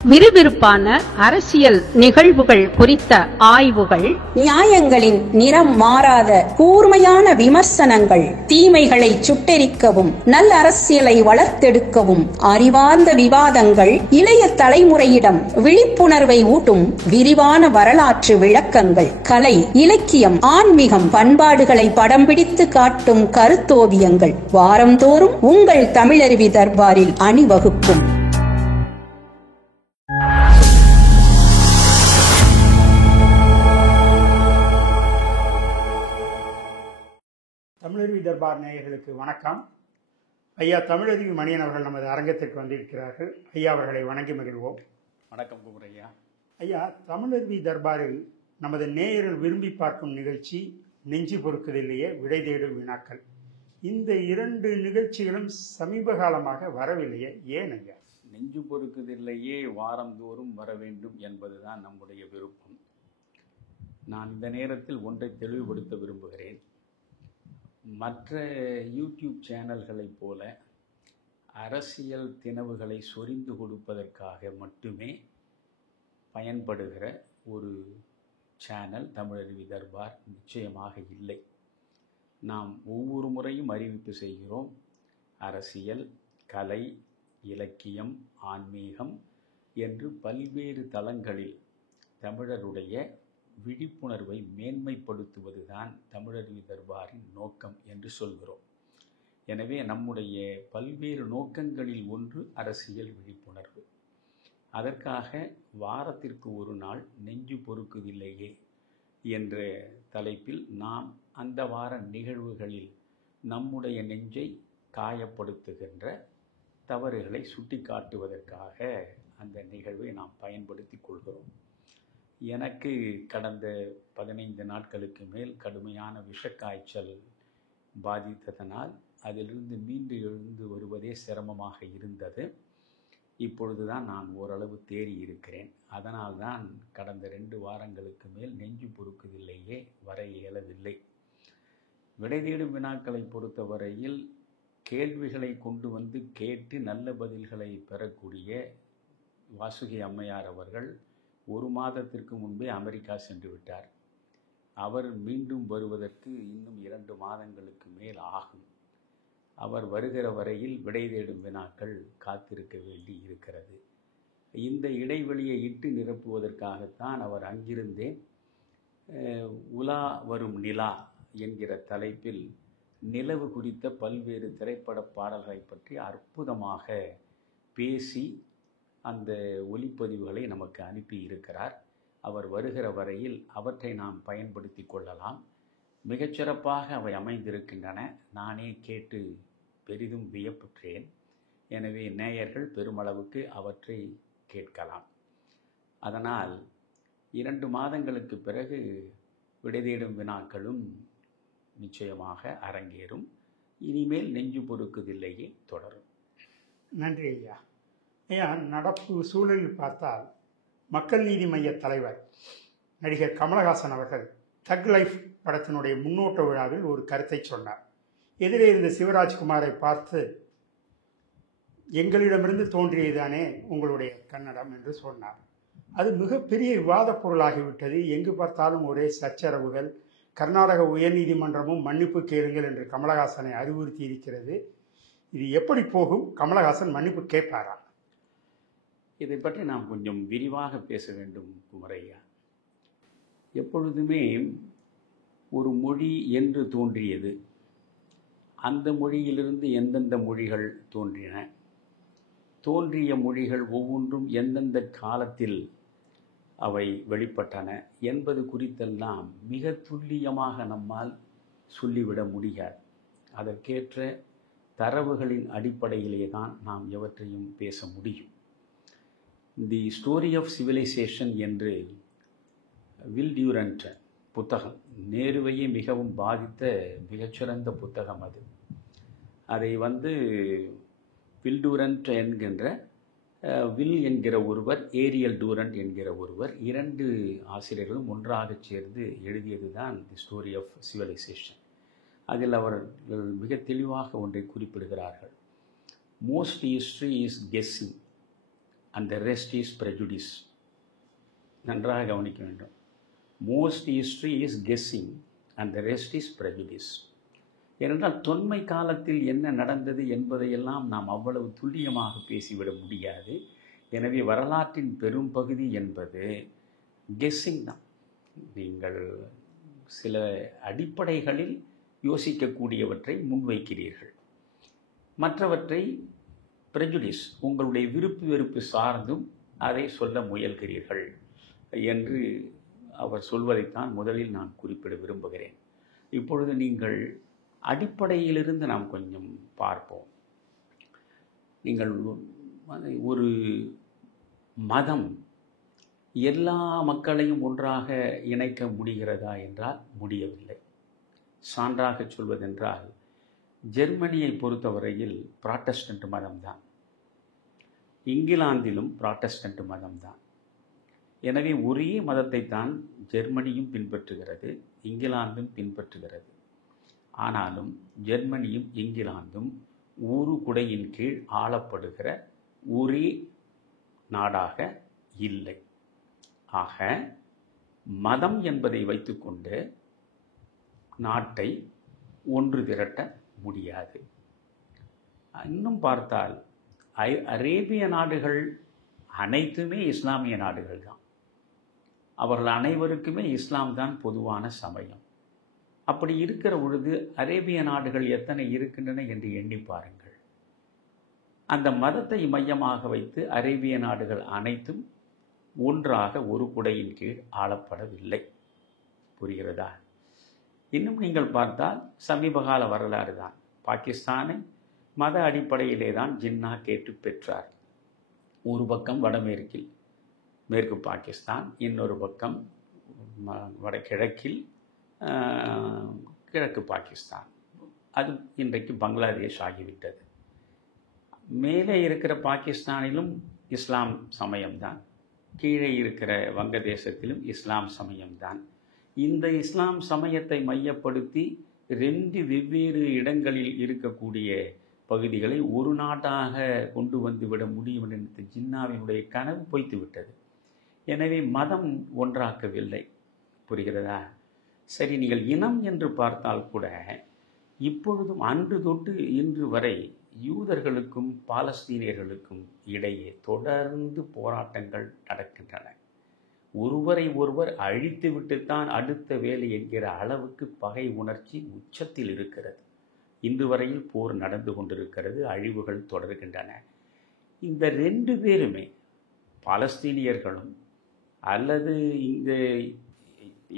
விறுவிறுப்பான அரசியல் நிகழ்வுகள் குறித்த ஆய்வுகள், நியாயங்களின் நிறம் மாறாத கூர்மையான விமர்சனங்கள், தீமைகளை சுட்டெரிக்கவும் நல்ல அரசியலை வளர்த்தெடுக்கவும் அறிவார்ந்த விவாதங்கள், இளைய தலைமுறையிடம் விழிப்புணர்வை ஊட்டும் விரிவான வரலாற்று விளக்கங்கள், கலை, இலக்கியம், ஆன்மீகம், பண்பாடுகளை படம் பிடித்து காட்டும் கருத்தோவியங்கள் வாரந்தோறும் உங்கள் தமிழருவி தர்பாரில் அணிவகுக்கும். தமிழருவி தர்பார் நேயர்களுக்கு வணக்கம். ஐயா தமிழருவி மணியன் அவர்கள் நமது அரங்கத்திற்கு வந்திருக்கிறார்கள். ஐயா அவர்களை வணங்கி மகிழ்வோம். வணக்கம் குமரையா. ஐயா, தமிழருவி தர்பாரில் நமது நேயர்கள் விரும்பி பார்க்கும் நிகழ்ச்சி நெஞ்சு பொறுக்குதில்லையே விடை தேடும் வினாக்கள். இந்த இரண்டு நிகழ்ச்சிகளும் சமீப காலமாக வரவில்லையே, ஏன் ஐயா? நெஞ்சு பொறுக்குதில்லையே வாரந்தோறும் வர வேண்டும் என்பதுதான் நம்முடைய விருப்பம். நான் இந்த நேரத்தில் ஒன்றை தெளிவுபடுத்த விரும்புகிறேன். மற்ற யூடியூப் சேனல்களைப் போல அரசியல் தினவுகளை சொரிந்து கொடுப்பதற்காக மட்டுமே பயன்படுகிற ஒரு சேனல் தமிழருவி தர்பார் நிச்சயமாக இல்லை. நாம் ஒவ்வொரு முறையும் அறிவிப்பு செய்கிறோம். அரசியல், கலை, இலக்கியம், ஆன்மீகம் என்று பல்வேறு தளங்களில் தமிழருடைய விழிப்புணர்வை மேன்மைப்படுத்துவதுதான் தமிழருவி தர்பாரின் நோக்கம் என்று சொல்கிறோம். எனவே நம்முடைய பல்வேறு நோக்கங்களில் ஒன்று அரசியல் விழிப்புணர்வு. அதற்காக வாரத்திற்கு ஒரு நாள் நெஞ்சு பொறுக்குதில்லையே என்ற தலைப்பில் நாம் அந்த வார நிகழ்வுகளில் நம்முடைய நெஞ்சை காயப்படுத்துகின்ற தவறுகளை சுட்டிக்காட்டுவதற்காக அந்த நிகழ்வை நாம் பயன்படுத்தி கொள்கிறோம். எனக்கு கடந்த 15 நாட்களுக்கு மேல் கடுமையான விஷக்காய்ச்சல் பாதித்ததனால் அதிலிருந்து மீண்டு எழுந்து வருவதே சிரமமாக இருந்தது. இப்பொழுதுதான் நான் ஓரளவு தேறி இருக்கிறேன். அதனால்தான் கடந்த 2 வாரங்களுக்கு மேல் நெஞ்சு பொறுக்குதில்லையே வர இயலவில்லை. விடை தேடும் வினாக்களை பொறுத்தவரையில் கேள்விகளை கொண்டு வந்து கேட்டு நல்ல பதில்களை பெறக்கூடிய வாசுகி அம்மையார் அவர்கள் 1 மாதத்திற்கு முன்பே அமெரிக்கா சென்று விட்டார். அவர் மீண்டும் வருவதற்கு இன்னும் 2 மாதங்களுக்கு மேல் ஆகும். அவர் வருகிற வரையில் விடை தேடும் வினாக்கள் காத்திருக்க வேண்டி இருக்கிறது. இந்த இடைவெளியை இட்டு நிரப்புவதற்காகத்தான் அவர் அங்கிருந்தே உலா வரும் நிலா என்கிற தலைப்பில் நிலவு குறித்த பல்வேறு திரைப்பட பாடல்களை பற்றி அற்புதமாக பேசி அந்த ஒலிப்பதிவுகளை நமக்கு அனுப்பி இருக்கிறார். அவர் வருகிற வரையில் அவற்றை நாம் பயன்படுத்தி கொள்ளலாம். மிகச்சிறப்பாக அவை அமைந்திருக்கின்றன. நானே கேட்டு பெரிதும் வியப்புற்றேன். எனவே நேயர்கள் பெருமளவுக்கு அவற்றை கேட்கலாம். அதனால் 2 மாதங்களுக்கு பிறகு விடை தேடும் வினாக்களும் நிச்சயமாக அரங்கேறும். இனிமேல் நெஞ்சு பொறுக்குதில்லையே தொடரும். நன்றி ஐயா. ஐயா, நடப்பு சூழலில் பார்த்தால் மக்கள் நீதி மைய தலைவர் நடிகர் கமலஹாசன் அவர்கள் தக் லைஃப் படத்தினுடைய முன்னோட்ட விழாவில் ஒரு கருத்தை சொன்னார். எதிரே இருந்த சிவராஜ்குமாரை பார்த்து, எங்களிடமிருந்து தோன்றியதானே உங்களுடைய கன்னடம் என்று சொன்னார். அது மிகப்பெரிய விவாத பொருளாகிவிட்டது. எங்கு பார்த்தாலும் ஒரே சச்சரவுகள். கர்நாடக உயர்நீதிமன்றமும் மன்னிப்பு கேளுங்கள் என்று கமலஹாசனை அறிவுறுத்தி இருக்கிறது. இது எப்படி போகும்? கமலஹாசன் மன்னிப்பு கேட்பாரா? இதை பற்றி நாம் கொஞ்சம் விரிவாக பேச வேண்டும் குமரையா. எப்பொழுதுமே ஒரு மொழி என்று தோன்றியது, அந்த மொழியிலிருந்து எந்தெந்த மொழிகள் தோன்றின, தோன்றிய மொழிகள் ஒவ்வொன்றும் எந்தெந்த காலத்தில் அவை வெளிப்பட்டன என்பது குறித்தெல்லாம் மிக துல்லியமாக நம்மால் சொல்லிவிட முடியாது. அதற்கேற்ற தரவுகளின் அடிப்படையிலே தான் நாம் எவற்றையும் பேச முடியும். தி ஸ்டோரி ஆஃப் சிவிலைசேஷன் என்று வில் டியூரண்ட் புத்தகம், நேருவையே மிகவும் பாதித்த மிகச்சிறந்த புத்தகம் அது. அதை வில் டியூரண்ட் என்கின்ற வில் என்கிற ஒருவர், ஏரியல் டூரண்ட் என்கிற ஒருவர், 2 ஆசிரியர்களும் ஒன்றாக சேர்ந்து எழுதியது தான் தி ஸ்டோரி ஆஃப் சிவிலைசேஷன். அதில் அவர்கள் மிக தெளிவாக ஒன்றை குறிப்பிடுகிறார்கள். Most history is guessing, and the rest is prejudice. நன்றாக கவனிக்க வேண்டும். Most history is guessing and the rest is prejudice. ஏனென்றால் தொன்மை காலத்தில் என்ன நடந்தது என்பதையெல்லாம் நாம் அவ்வளவு துல்லியமாக பேசிவிட முடியாது. எனவே வரலாற்றின் பெரும் பகுதி என்பது கெஸ்ஸிங் தான். நீங்கள் சில அடிப்படைகளில் யோசிக்கக்கூடியவற்றை முன்வைக்கிறீர்கள், மற்றவற்றை ப்ரெஜுடிஸ், உங்களுடைய விருப்பு வெறுப்பு சார்ந்தும் அதை சொல்ல முயல்கிறீர்கள் என்று அவர் சொல்வதைத்தான் முதலில் நான் குறிப்பிட விரும்புகிறேன். இப்பொழுது நீங்கள் அடிப்படையிலிருந்து நாம் கொஞ்சம் பார்ப்போம். நீங்கள் ஒரு மதம் எல்லா மக்களையும் ஒன்றாக இணைக்க முடிகிறதா என்றால் முடியவில்லை. சான்றாக சொல்வதென்றால் ஜெர்மனியை பொறுத்தவரையில் புராட்டஸ்டன்ட் மதம்தான், இங்கிலாந்திலும் புராட்டஸ்டன்ட் மதம்தான். எனவே ஒரே மதத்தை தான் ஜெர்மனியும் பின்பற்றுகிறது, இங்கிலாந்தும் பின்பற்றுகிறது. ஆனாலும் ஜெர்மனியும் இங்கிலாந்தும் ஒரு குடையின் கீழ் ஆளப்படுகிற ஒரே நாடாக இல்லை. ஆக மதம் என்பதை வைத்துக்கொண்டு நாட்டை ஒன்று திரட்ட முடியாது. இன்னும் பார்த்தால் அரேபிய நாடுகள் அனைத்துமே இஸ்லாமிய நாடுகள் தான். அவர்கள் அனைவருக்குமே இஸ்லாம் தான் பொதுவான சமயம். அப்படி இருக்கிற பொழுது அரேபிய நாடுகள் எத்தனை இருக்கின்றன என்று எண்ணி பாருங்கள். அந்த மதத்தை மையமாக வைத்து அரேபிய நாடுகள் அனைத்தும் ஒன்றாக ஒரு குடையின் கீழ் ஆளப்படவில்லை. புரிகிறதா? இன்னும் நீங்கள் பார்த்தால் சமீபகால வரலாறு தான். பாகிஸ்தானை மத அடிப்படையிலே தான் ஜின்னா கேட்டு பெற்றார். ஒரு பக்கம் வடமேற்கில் மேற்கு பாகிஸ்தான், இன்னொரு பக்கம் வடகிழக்கில் கிழக்கு பாகிஸ்தான். அது இன்றைக்கு பங்களாதேஷ் ஆகிவிட்டது. மேலே இருக்கிற பாகிஸ்தானிலும் இஸ்லாம் சமயம்தான், கீழே இருக்கிற வங்கதேசத்திலும் இஸ்லாம் சமயம்தான். இந்த இஸ்லாம் சமயத்தை மையப்படுத்தி ரெண்டு வெவ்வேறு இடங்களில் இருக்கக்கூடிய பகுதிகளை ஒரு நாட்டாக கொண்டு வந்து விட முடியும் என்ற ஜின்னாவினுடைய கனவு பொய்த்து விட்டது. எனவே மதம் ஒன்றாக்கவில்லை. புரிகிறதா? சரி, நீங்கள் இனம் என்று பார்த்தால் கூட இப்பொழுதும் அன்று தொட்டு இன்று வரை யூதர்களுக்கும் பாலஸ்தீனியர்களுக்கும் இடையே தொடர்ந்து போராட்டங்கள் நடக்கின்றன. ஒருவரை ஒருவர் அழித்து விட்டுத்தான் அடுத்த வேலை என்கிற அளவுக்கு பகை உணர்ச்சி உச்சத்தில் இருக்கிறது. இன்று வரையில் போர் நடந்து கொண்டிருக்கிறது, அழிவுகள் தொடர்கின்றன. இந்த ரெண்டு பேருமே, பாலஸ்தீனியர்களும் அல்லது இந்த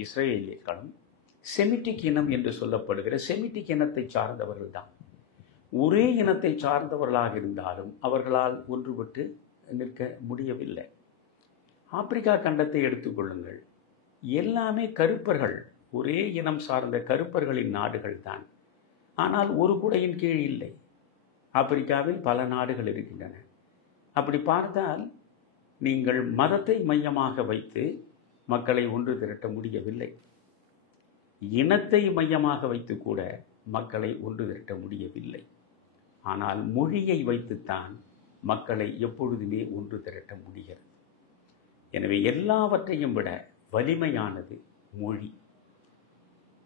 இஸ்ரேலியர்களும் செமிட்டிக் இனம் என்று சொல்லப்படுகிற செமிட்டிக் இனத்தை சார்ந்தவர்கள் தான். ஒரே இனத்தை சார்ந்தவர்களாக இருந்தாலும் அவர்களால் ஒன்றுபட்டு நிற்க முடியவில்லை. ஆப்பிரிக்கா கண்டத்தை எடுத்துக்கொள்ளுங்கள், எல்லாமே கருப்பர்கள், ஒரே இனம் சார்ந்த கருப்பர்களின் நாடுகள் தான். ஆனால் ஒரு குடையின் கீழ் இல்லை. ஆப்பிரிக்காவில் பல நாடுகள் இருக்கின்றன. அப்படி பார்த்தால் நீங்கள் மதத்தை மையமாக வைத்து மக்களை ஒன்று திரட்ட முடியவில்லை. இனத்தை மையமாக வைத்து கூட மக்களை ஒன்று திரட்ட முடியவில்லை. ஆனால் மொழியை வைத்துத்தான் மக்களை எப்பொழுதுமே ஒன்று திரட்ட முடிகிறது. எனவே எல்லாவற்றையும் விட வலிமையானது மொழி.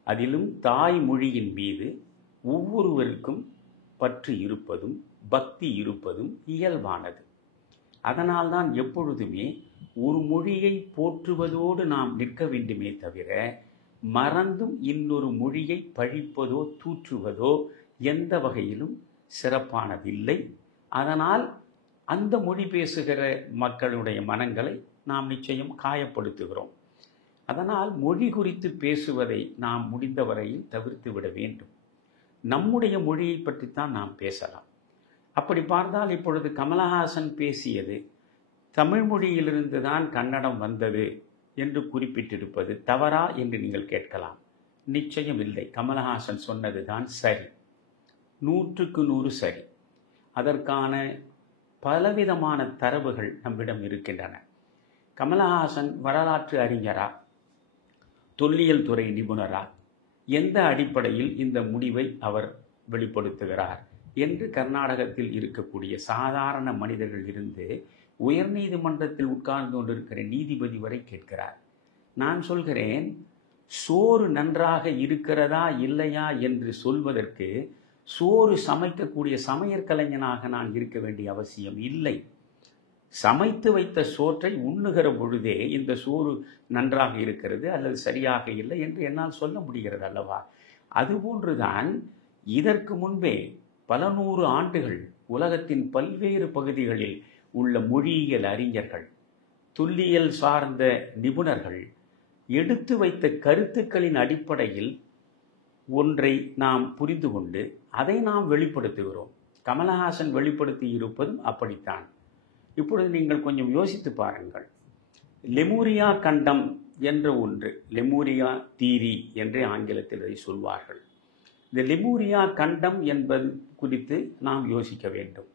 அதிலும் தாய்மொழியின் மீது ஒவ்வொருவருக்கும் பற்று இருப்பதும் பக்தி இருப்பதும் இயல்பானது. அதனால்தான் எப்பொழுதுமே ஒரு மொழியை போற்றுவதோடு நாம் நிற்க வேண்டுமே தவிர மறந்தும் இன்னொரு மொழியை பழிப்பதோ தூற்றுவதோ எந்த வகையிலும் சிறப்பானதில்லை. அதனால் அந்த மொழி பேசுகிற மக்களுடைய மனங்களை நாம் நிச்சயம் காயப்படுத்துகிறோம். அதனால் மொழி குறித்து பேசுவதை நாம் முடிந்த வரையில் தவிர்த்து விட வேண்டும். நம்முடைய மொழியை பற்றித்தான் நாம் பேசலாம். அப்படி பார்த்தால் இப்பொழுது கமலஹாசன் பேசியது தமிழ் மொழியிலிருந்து தான் கன்னடம் வந்தது என்று குறிப்பிட்டிருப்பது தவறா என்று நீங்கள் கேட்கலாம். நிச்சயம் இல்லை. கமலஹாசன் சொன்னது தான் சரி, 100க்கு 100 சரி. அதற்கான பலவிதமான தரவுகள் நம்மிடம் இருக்கின்றன. கமலஹாசன் வரலாற்று அறிஞரா, தொல்லியல் துறை நிபுணரா, எந்த அடிப்படையில் இந்த முடிவை அவர் வெளிப்படுத்துகிறார் என்று கர்நாடகத்தில் இருக்கக்கூடிய சாதாரண மனிதர்கள் இருந்து உயர்நீதிமன்றத்தில் உட்கார்ந்து கொண்டிருக்கிற நீதிபதி வரை கேட்கிறார். நான் சொல்கிறேன், சோறு நன்றாக இருக்கிறதா இல்லையா என்று சொல்வதற்கு சோறு சமைக்கக்கூடிய சமையற்கலைஞனாக நான் இருக்க வேண்டிய அவசியம் இல்லை. சமைத்து வைத்த சோற்றை உண்ணுகிற பொழுதே இந்த சோறு நன்றாக இருக்கிறது அல்லது சரியாக இல்லை என்று என்னால் சொல்ல முடிகிறது அல்லவா? அதுபோன்றுதான் இதற்கு முன்பே பல நூறு ஆண்டுகள் உலகத்தின் பல்வேறு பகுதிகளில் உள்ள மொழியியல் அறிஞர்கள், தொல்லியல் சார்ந்த நிபுணர்கள் எடுத்து வைத்த கருத்துக்களின் அடிப்படையில் ஒன்றை நாம் புரிந்து கொண்டு அதை நாம் வெளிப்படுத்துகிறோம். கமலஹாசன் வெளிப்படுத்தி இருப்பதும் அப்படித்தான். இப்பொழுது நீங்கள் கொஞ்சம் யோசித்து பாருங்கள். லெமூரியா கண்டம் என்ற ஒன்று, லெமூரியா தீரி என்றே ஆங்கிலத்தில் அதை சொல்வார்கள். இந்த லெமூரியா கண்டம் என்பது குறித்து நாம் யோசிக்க வேண்டும்.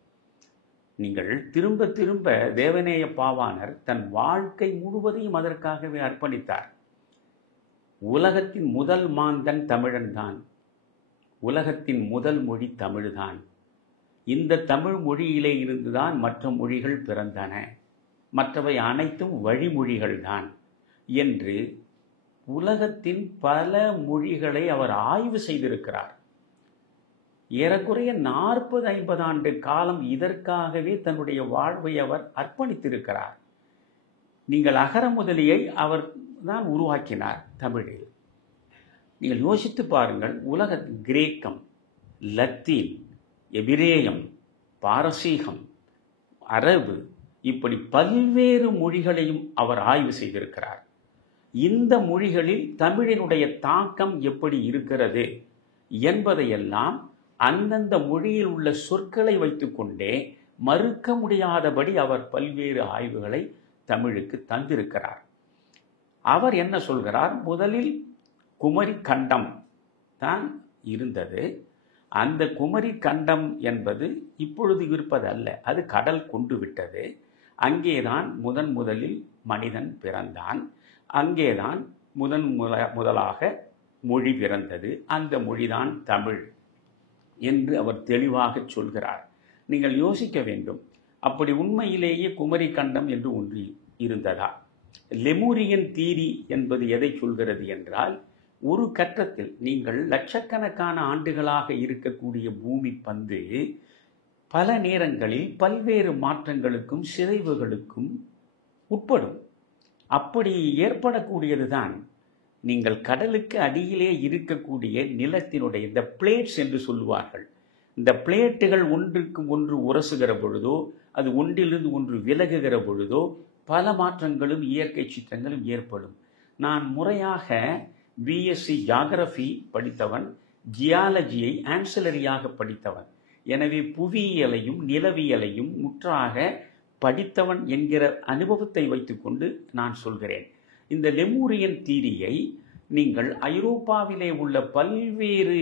நீங்கள் திரும்ப திரும்ப தேவநேய பாவாணர் தன் வாழ்க்கை முழுவதையும் அதற்காகவே அர்ப்பணித்தார். உலகத்தின் முதல் மாந்தன் தமிழன்தான், உலகத்தின் முதல் மொழி தமிழ்தான், இந்த தமிழ் மொழியிலே இருந்துதான் மற்ற மொழிகள் பிறந்தன, மற்றவை அனைத்தும் வழிமொழிகள்தான் என்று உலகத்தின் பல மொழிகளை அவர் ஆய்வு செய்திருக்கிறார். ஏறக்குறைய 40-50 ஆண்டு காலம் இதற்காகவே தன்னுடைய வாழ்வை அவர் அர்ப்பணித்திருக்கிறார். நீங்கள் அகர முதலியை அவர் தான் உருவாக்கினார் தமிழில். நீங்கள் யோசித்து பாருங்கள், உலக கிரேக்கம், லத்தீன், எபிரேயம், பாரசீகம், அரபு, இப்படி பல்வேறு மொழிகளையும் அவர் ஆய்வு செய்திருக்கிறார். இந்த மொழிகளில் தமிழினுடைய தாக்கம் எப்படி இருக்கிறது என்பதையெல்லாம் அந்தந்த மொழியில் உள்ள சொற்களை வைத்துக்கொண்டே மறுக்க முடியாதபடி அவர் பல்வேறு ஆய்வுகளை தமிழுக்கு தந்திருக்கிறார். அவர் என்ன சொல்கிறார்? முதலில் குமரி கண்டம் தான் இருந்தது. அந்த குமரி கண்டம் என்பது இப்பொழுது இருப்பதல்ல, அது கடல் கொண்டு விட்டது. அங்கேதான் முதலில் மனிதன் பிறந்தான், அங்கேதான் முதலாக மொழி பிறந்தது, அந்த மொழிதான் தமிழ் என்று அவர் தெளிவாக சொல்கிறார். நீங்கள் யோசிக்க வேண்டும், அப்படி உண்மையிலேயே குமரி கண்டம் என்று ஒன்று இருந்ததா? லெமூரியன் தீரி என்பது எதை சொல்கிறது என்றால், ஒரு கட்டத்தில் நீங்கள் லட்சக்கணக்கான ஆண்டுகளாக இருக்கக்கூடிய பூமி பந்து பல நேரங்களில் பல்வேறு மாற்றங்களுக்கும் சிதைவுகளுக்கும் உட்படும். அப்படி ஏற்படக்கூடியதுதான் நீங்கள் கடலுக்கு அடியிலே இருக்கக்கூடிய நிலத்தினுடைய இந்த பிளேட்ஸ் என்று சொல்லுவார்கள். இந்த பிளேட்டுகள் ஒன்றுக்கு ஒன்று உரசுகிற பொழுதோ, அது ஒன்றிலிருந்து ஒன்று விலகுகிற பொழுதோ பல மாற்றங்களும் இயற்கை சிற்றங்களும் ஏற்படும். நான் முறையாக பிஎஸ்சி ஜியாகிரபி படித்தவன், ஜியாலஜியை ஆன்சிலரியாக படித்தவன். எனவே புவியியலையும் நிலவியலையும் முற்றாக படித்தவன் என்கிற அனுபவத்தை வைத்துக்கொண்டு நான் சொல்கிறேன். இந்த லெமூரியன் தீரியை நீங்கள் ஐரோப்பாவிலே உள்ள பல்வேறு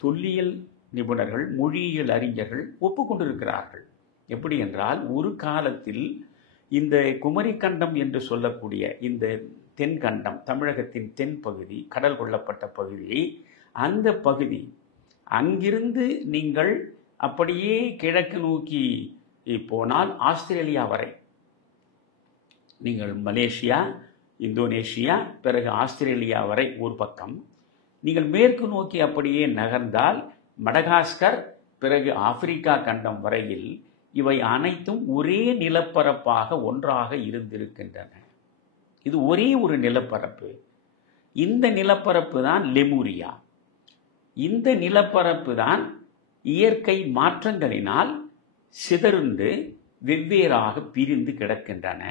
தொல்லியல் நிபுணர்கள், மொழியியல் அறிஞர்கள் ஒப்புக்கொண்டிருக்கிறார்கள். எப்படி என்றால், ஒரு காலத்தில் இந்த குமரிக்கண்டம் என்று சொல்லக்கூடிய இந்த தென்கண்டம், தமிழகத்தின் தென் பகுதி, கடல் கொள்ளப்பட்ட பகுதி, அந்த பகுதி அங்கிருந்து நீங்கள் அப்படியே கிழக்கு நோக்கி போனால் ஆஸ்திரேலியா வரை, நீங்கள் மலேசியா, இந்தோனேஷியா, பிறகு ஆஸ்திரேலியா வரை ஒரு பக்கம், நீங்கள் மேற்கு நோக்கி அப்படியே நகர்ந்தால் மடகாஸ்கர், பிறகு ஆப்பிரிக்கா கண்டம் வரையில் இவை அனைத்தும் ஒரே நிலப்பரப்பாக ஒன்றாக இருந்திருக்கின்றன. இது ஒரே ஒரு நிலப்பரப்பு. இந்த நிலப்பரப்பு தான் லெமூரியா. இந்த நிலப்பரப்பு தான் இயற்கை மாற்றங்களினால் சிதறுண்டு வெவ்வேறாக பிரிந்து கிடக்கின்றன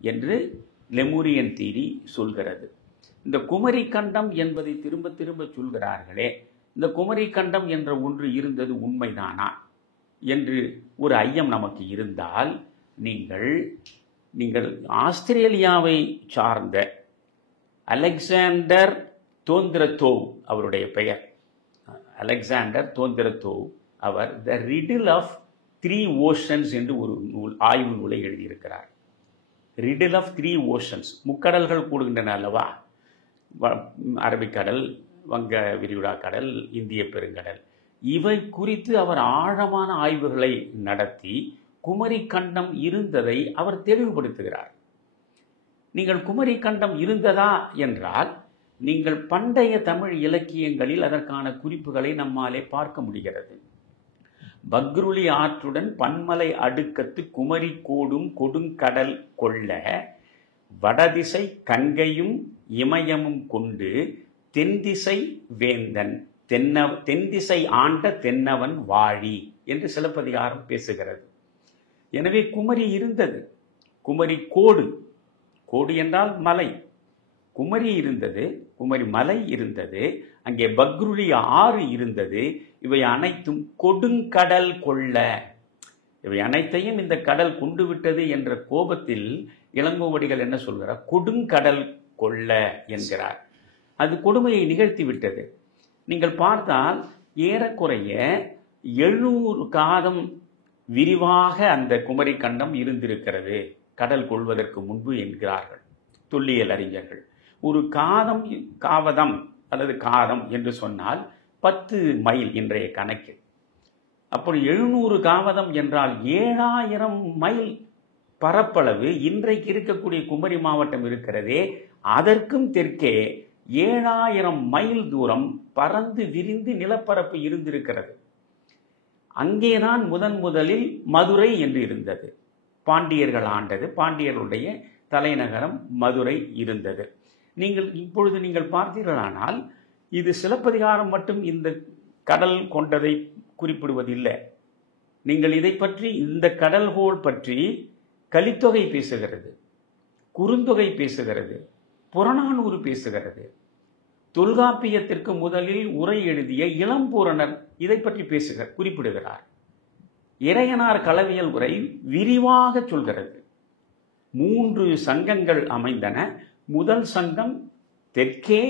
என்று லெமூரியன் தீரி சொல்கிறது. இந்த குமரி கண்டம் என்பதை திரும்ப திரும்ப சொல்கிறார்களே, இந்த குமரி கண்டம் என்ற ஒன்று இருந்தது உண்மைதானா என்று ஒரு ஐயம் நமக்கு இருந்தால், நீங்கள் ஆஸ்திரேலியாவை சார்ந்த அலெக்சாண்டர் தோந்திரத்தோவ், அவருடைய பெயர் அலெக்சாண்டர் தோந்திரத்தோவ், அவர் த ரிடில் ஆஃப் 3 ஓஷன்ஸ் என்று ஒரு ஆய்வு நூலை எழுதியிருக்கிறார். ரிடில் ஆஃப் 3 ஓஷன்ஸ், முக்கடல்கள் கூடுகின்றன அல்லவா? அரபிக்கடல், வங்க விரிகுடா கடல், இந்திய பெருங்கடல், இவை குறித்து அவர் ஆழமான ஆய்வுகளை நடத்தி குமரி கண்டம் இருந்ததை அவர் தெளிவுபடுத்துகிறார். நீங்கள் குமரி கண்டம் இருந்ததா என்றால் நீங்கள் பண்டைய தமிழ் இலக்கியங்களில் அதற்கான குறிப்புகளை நம்மாலே பார்க்க முடிகிறது. பக்ருளி ஆற்றுடன் பன்மலை அடுக்கத்து குமரி கோடும் கொடுங்கடல் கொள்ள வடதிசை கங்கையும் இமயமும் கொண்டு தென்திசை வேந்தன் தென்திசை ஆண்ட தென்னவன் வாழி என்று சிலப்பதிகாரம் பேசுகிறது. எனவே குமரி இருந்தது. குமரி கோடு, கோடு என்றால் மலை, குமரி இருந்தது, குமரி மலை இருந்தது, அங்கே பக்ருளி ஆறு இருந்தது. இவை அனைத்தும் கொடுங்கடல் கொள்ள, இவை அனைத்தையும் இந்த கடல் கொண்டு விட்டது என்ற கோபத்தில் இளங்கோவடிகள் என்ன சொல்கிறார்? கொடுங்கடல் கொள்ள என்கிறார். அது கொடுமையை நிகழ்த்தி விட்டது. நீங்கள் பார்த்தால் ஏறக்குறைய 700 காதம் விரிவாக அந்த குமரி கண்டம் இருந்திருக்கிறது கடல் கொள்வதற்கு முன்பு என்கிறார்கள் தொல்லியல் அறிஞர்கள். ஒரு காவதம் அல்லது காதம் என்று சொன்னால் 10 மைல் இன்றைய கணக்கு. அப்படி 700 காவதம் என்றால் 7000 மைல் பரப்பளவு இன்றைக்கு இருக்கக்கூடிய குமரி மாவட்டம் இருக்கிறதே, அதற்கும் தெற்கே 7000 மைல் தூரம் பறந்து விரிந்து நிலப்பரப்பு இருந்திருக்கிறது. அங்கேதான் முதலில் மதுரை என்று இருந்தது. பாண்டியர்கள் ஆண்டது, பாண்டியர்களுடைய தலைநகரம் மதுரை இருந்தது. இப்பொழுது நீங்கள் பார்த்தீர்களானால் இது சிலப்பதிகாரம் மட்டும் இந்த கடல் கொண்டதை குறிப்பிடுவதில்லை. நீங்கள் இதை பற்றி, இந்த கடல்கோள் பற்றி கலித்தொகை பேசுகிறது, குறுந்தொகை பேசுகிறது, புறநானூறு பேசுகிறது. தொல்காப்பியத்திற்கு முதலில் உரை எழுதிய இளம்பூரணர் இதை பற்றி குறிப்பிடுகிறார். இறையனார் களவியல் உரை விரிவாக சொல்கிறது. 3 சங்கங்கள் அமைந்தன. முதல் சங்கம் தெற்கே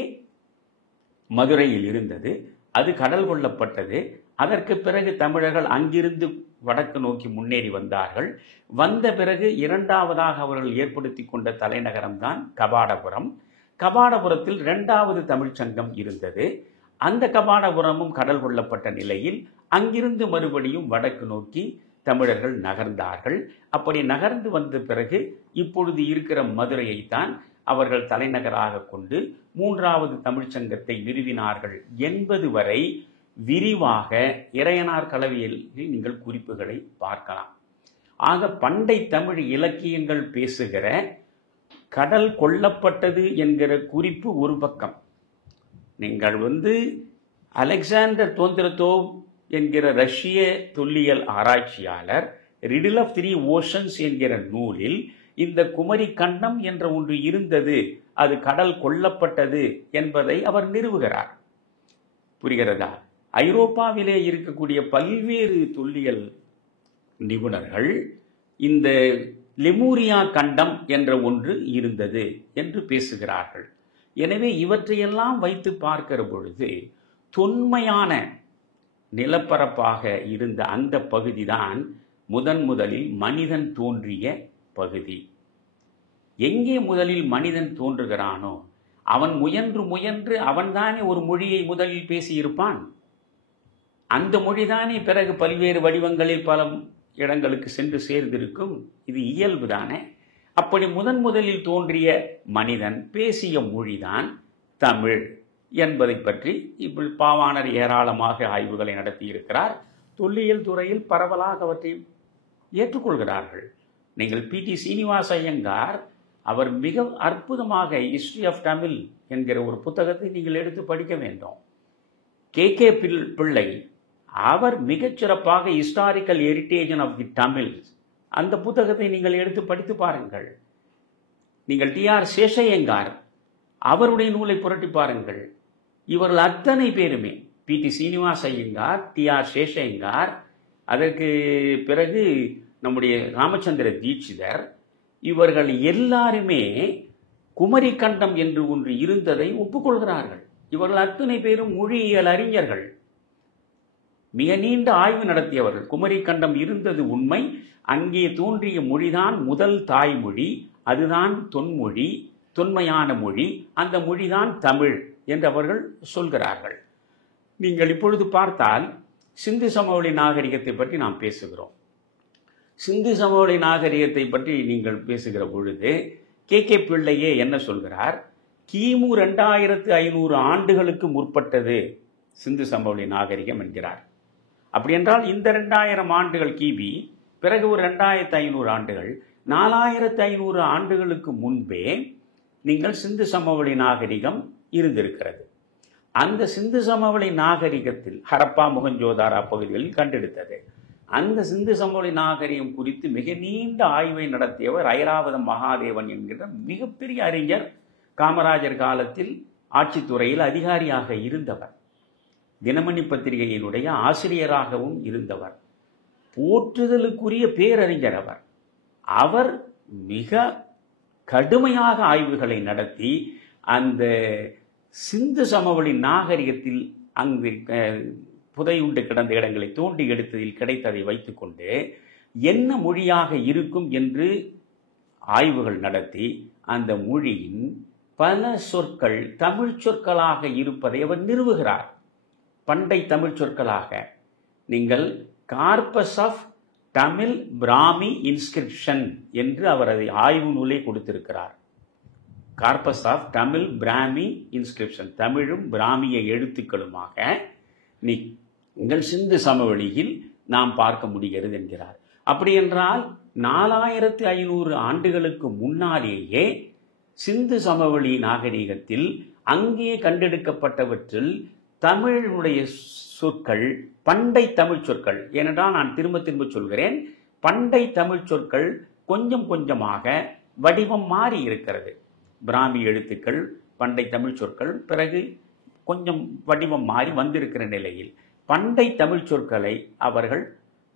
மதுரையில் இருந்தது, அது கடல் கொள்ளப்பட்டது. அதற்கு பிறகு தமிழர்கள் அங்கிருந்து வடக்கு நோக்கி முன்னேறி வந்தார்கள். வந்த பிறகு இரண்டாவதாக அவர்கள் ஏற்படுத்தி கொண்ட தலைநகரம்தான் கபாடபுரம். கபாடபுரத்தில் 2வது தமிழ்ச்சங்கம் இருந்தது. அந்த கபாடபுரமும் கடல் கொள்ளப்பட்ட நிலையில் அங்கிருந்து மறுபடியும் வடக்கு நோக்கி தமிழர்கள் நகர்ந்தார்கள். அப்படி நகர்ந்து வந்த பிறகு இப்பொழுது இருக்கிற மதுரையைத்தான் அவர்கள் தலைநகராக கொண்டு 3வது தமிழ்ச்சங்கத்தை நிறுவினார்கள் என்பது வரை விரிவாக இறையனார் களவியலில் நீங்கள் குறிப்புகளை பார்க்கலாம். ஆக பண்டை தமிழ் இலக்கியங்கள் பேசுகிற கடல் கொள்ளப்பட்டது என்கிற குறிப்பு ஒரு பக்கம். நீங்கள் அலெக்சாண்டர் தோந்திரத்தோவ் என்கிற ரஷ்ய தொல்லியல் ஆராய்ச்சியாளர் ரிடில் ஆஃப் 3 ஓஷன்ஸ் என்கிற நூலில் இந்த குமரி கண்டம் என்ற ஒன்று இருந்தது, அது கடல் கொள்ளப்பட்டது என்பதை அவர் நிறுவுகிறார். புரிகிறதா? ஐரோப்பாவிலே இருக்கக்கூடிய பல்வேறு தொல்லியல் நிபுணர்கள் இந்த லெமூரியா கண்டம் என்ற ஒன்று இருந்தது என்று பேசுகிறார்கள். எனவே இவற்றையெல்லாம் வைத்து பார்க்கிற பொழுது தொன்மையான நிலப்பரப்பாக இருந்த அந்த பகுதிதான் முதலில் மனிதன் தோன்றிய பகுதி. எங்கே முதலில் மனிதன் தோன்றுகிறானோ அவன் முயன்று அவன்தானே ஒரு மொழியை முதலில் பேசியிருப்பான். அந்த மொழிதானே பிறகு பல்வேறு வடிவங்களில் பல இடங்களுக்கு சென்று சேர்ந்திருக்கும். இது இயல்பு தானே. அப்படி முதலில் தோன்றிய மனிதன் பேசிய மொழிதான் தமிழ் என்பதை பற்றி இப்படி பாவாணர் ஏராளமாக ஆய்வுகளை நடத்தியிருக்கிறார். தொல்லியல் துறையில் பரவலாக அவற்றை ஏற்றுக்கொள்கிறார்கள். நீங்கள் P.T. சீனிவாச ஐயங்கார் அவர் மிக அற்புதமாக ஹிஸ்டரி ஆஃப் தமிழ் என்கிற ஒரு புத்தகத்தை நீங்கள் எடுத்து படிக்க வேண்டும். K.K. பிள்ளை அவர் மிகச்சிறப்பாக historical heritage of the Tamil அந்த புத்தகத்தை நீங்கள் எடுத்து படித்து பாருங்கள். நீங்கள் T.R. சேஷையங்கார் அவருடைய நூலை புரட்டி பாருங்கள். இவர்கள் அத்தனை பேருமே P.T. சீனிவாச ஐயங்கார், T.R. சேஷையங்கார், அதற்கு பிறகு நம்முடைய ராமச்சந்திர தீட்சிதர், இவர்கள் எல்லாருமே குமரி கண்டம் என்று ஒன்று இருந்ததை ஒப்புக்கொள்கிறார்கள். இவர்கள் அத்தனை பேரும் மொழியியல் அறிஞர்கள், மிக நீண்ட ஆய்வு நடத்தியவர்கள். குமரி கண்டம் இருந்தது உண்மை. அங்கே தோன்றிய மொழிதான் முதல் தாய்மொழி, அதுதான் தொன்மொழி, தொன்மையான மொழி, அந்த மொழிதான் தமிழ் என்று அவர்கள் சொல்கிறார்கள். நீங்கள் இப்பொழுது பார்த்தால் சிந்து சமவெளி நாகரிகத்தை பற்றி நாம் பேசுகிறோம். சிந்து சமவெளி நாகரிகத்தை பற்றி நீங்கள் பேசுகிற பொழுது கே பிள்ளையே என்ன சொல்கிறார்? கிமு 2500 ஆண்டுகளுக்கு முற்பட்டது சிந்து சமவெளி நாகரிகம் என்கிறார். அப்படி என்றால் இந்த 2000 ஆண்டுகள் கிபி, பிறகு ஒரு 2500 ஆண்டுகள், 4500 ஆண்டுகளுக்கு முன்பே நீங்கள் சிந்து சமவெளி நாகரிகம் இருந்திருக்கிறது. அந்த சிந்து சமவெளி நாகரிகத்தில் ஹரப்பா மொஹஞ்சோதாரோ பகுதிகளில் கண்டெடுத்தது. அந்த சிந்து சமவெளி நாகரிகம் குறித்து மிக நீண்ட ஆய்வை நடத்தியவர் ஐராவத மகாதேவன் என்கிற மிகப்பெரிய அறிஞர். காமராஜர் காலத்தில் ஆட்சித்துறையில் அதிகாரியாக இருந்தவர், தினமணி பத்திரிகையினுடைய ஆசிரியராகவும் இருந்தவர், போற்றுதலுக்குரிய பேரறிஞர் அவர் மிக கடுமையாக ஆய்வுகளை நடத்தி அந்த சிந்து சமவெளி நாகரிகத்தில் அங்கு புதையுண்டு கிடந்த இடங்களை தோண்டி எடுத்ததில் கிடைத்ததை வைத்துக்கொண்டு என்ன மொழியாக இருக்கும் என்று ஆய்வுகள் நடத்தி அந்த மொழியின் பல சொற்கள் தமிழ் சொற்களாக இருப்பதை அவர் நிறுவுகிறார். பண்டை தமிழ் சொற்களாக நீங்கள் corpus of Tamil Brahmi inscription என்று அவர் அதை ஆய்வு நூலை கொடுத்திருக்கிறார். Corpus of Tamil Brahmi inscription, தமிழும் பிராமிய எழுத்துக்களுமாக நீங்கள் சிந்து சமவெளியில் நாம் பார்க்க முடிகிறது என்கிறார். அப்படி என்றால் 4500 ஆண்டுகளுக்கு முன்னாலேயே சிந்து சமவெளி நாகரிகத்தில் அங்கே கண்டெடுக்கப்பட்டவற்றில் தமிழுடைய சொற்கள், பண்டை தமிழ் சொற்கள், ஏனென்றால் நான் திரும்ப திரும்ப சொல்கிறேன், பண்டை தமிழ் சொற்கள் கொஞ்சம் கொஞ்சமாக வடிவம் மாறி இருக்கிறது. பிராமி எழுத்துக்கள், பண்டை தமிழ் சொற்கள் பிறகு கொஞ்சம் வடிவம் மாறி வந்திருக்கிற நிலையில் பண்டை தமிழ் சொற்களை அவர்கள்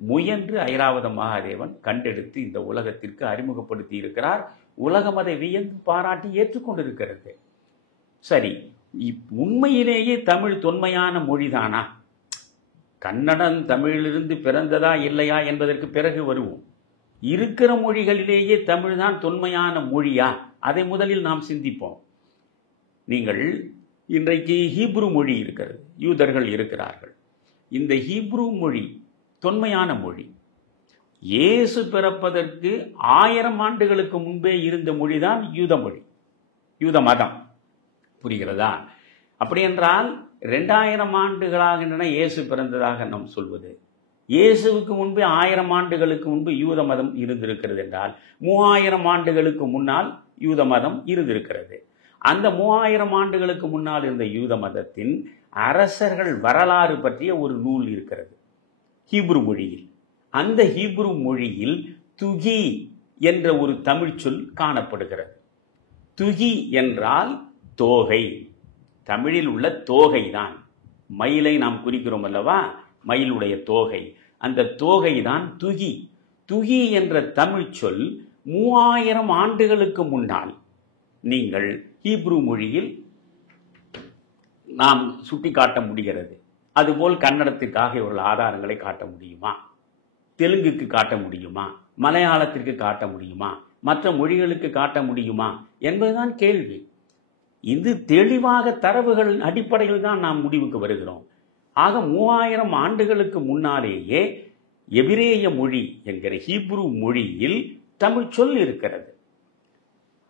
முயன்று ஐராவத மகாதேவன் கண்டெடுத்து இந்த உலகத்திற்கு அறிமுகப்படுத்தி இருக்கிறார். உலகம் அதை வியந்து பாராட்டி ஏற்றுக்கொண்டிருக்கிறது. சரி, உண்மையிலேயே தமிழ் தொன்மையான மொழிதானா? கன்னடம் தமிழிலிருந்து பிறந்ததா இல்லையா என்பதற்கு பிறகு வருவோம். இருக்கிற மொழிகளிலேயே தமிழ்தான் தொன்மையான மொழியா? அதை முதலில் நாம் சிந்திப்போம். நீங்கள் இன்றைக்கு ஹீப்ரு மொழி இருக்கிறது, யூதர்கள் இருக்கிறார்கள். இந்த ஹீப்ரு மொழி தொன்மையான மொழி. இயேசு பிறப்பதற்கு 1000 ஆண்டுகளுக்கு முன்பே இருந்த மொழிதான் யூத மொழி, யூத மதம். புரிகிறதா? அப்படி என்றால் 2000 ஆண்டுகளாகின்றன இயேசு பிறந்ததாக நாம் சொல்வது. இயேசுவுக்கு முன்பே 1000 ஆண்டுகளுக்கு முன்பு யூத மதம் இருந்திருக்கிறது என்றால் 3000 ஆண்டுகளுக்கு முன்னால் யூத மதம் இருந்திருக்கிறது. அந்த 3000 ஆண்டுகளுக்கு முன்னால் இருந்த யூத மதத்தின் அரசர்கள் வரலாறு பற்றிய ஒரு நூல் இருக்கிறது ஹீப்ரு மொழியில். அந்த ஹீப்ரு மொழியில் துகி என்ற ஒரு தமிழ் சொல் காணப்படுகிறது. துகி என்றால் தோகை, தமிழில் உள்ள தோகை தான். மயிலை நாம் குறிக்கிறோம் அல்லவா, மயிலுடைய தோகை, அந்த தோகை தான் துகி. துகி என்ற தமிழ் சொல் 3000 ஆண்டுகளுக்கு முன்னால் நீங்கள் ஹீப்ரு மொழியில் நாம் சுட்டி காட்ட முடிகிறது. அதுபோல் கன்னடத்திற்காக இவர்கள் ஆதாரங்களை காட்ட முடியுமா? தெலுங்குக்கு காட்ட முடியுமா? மலையாளத்திற்கு காட்ட முடியுமா? மற்ற மொழிகளுக்கு காட்ட முடியுமா என்பதுதான் கேள்வி. இது தெளிவாக தரவுகள் அடிப்படையில் தான் நாம் முடிவுக்கு வருகிறோம். ஆக 3000 ஆண்டுகளுக்கு முன்னாலேயே எபிரேய மொழி என்கிற ஹீப்ரு மொழியில் தமிழ் சொல் இருக்கிறது.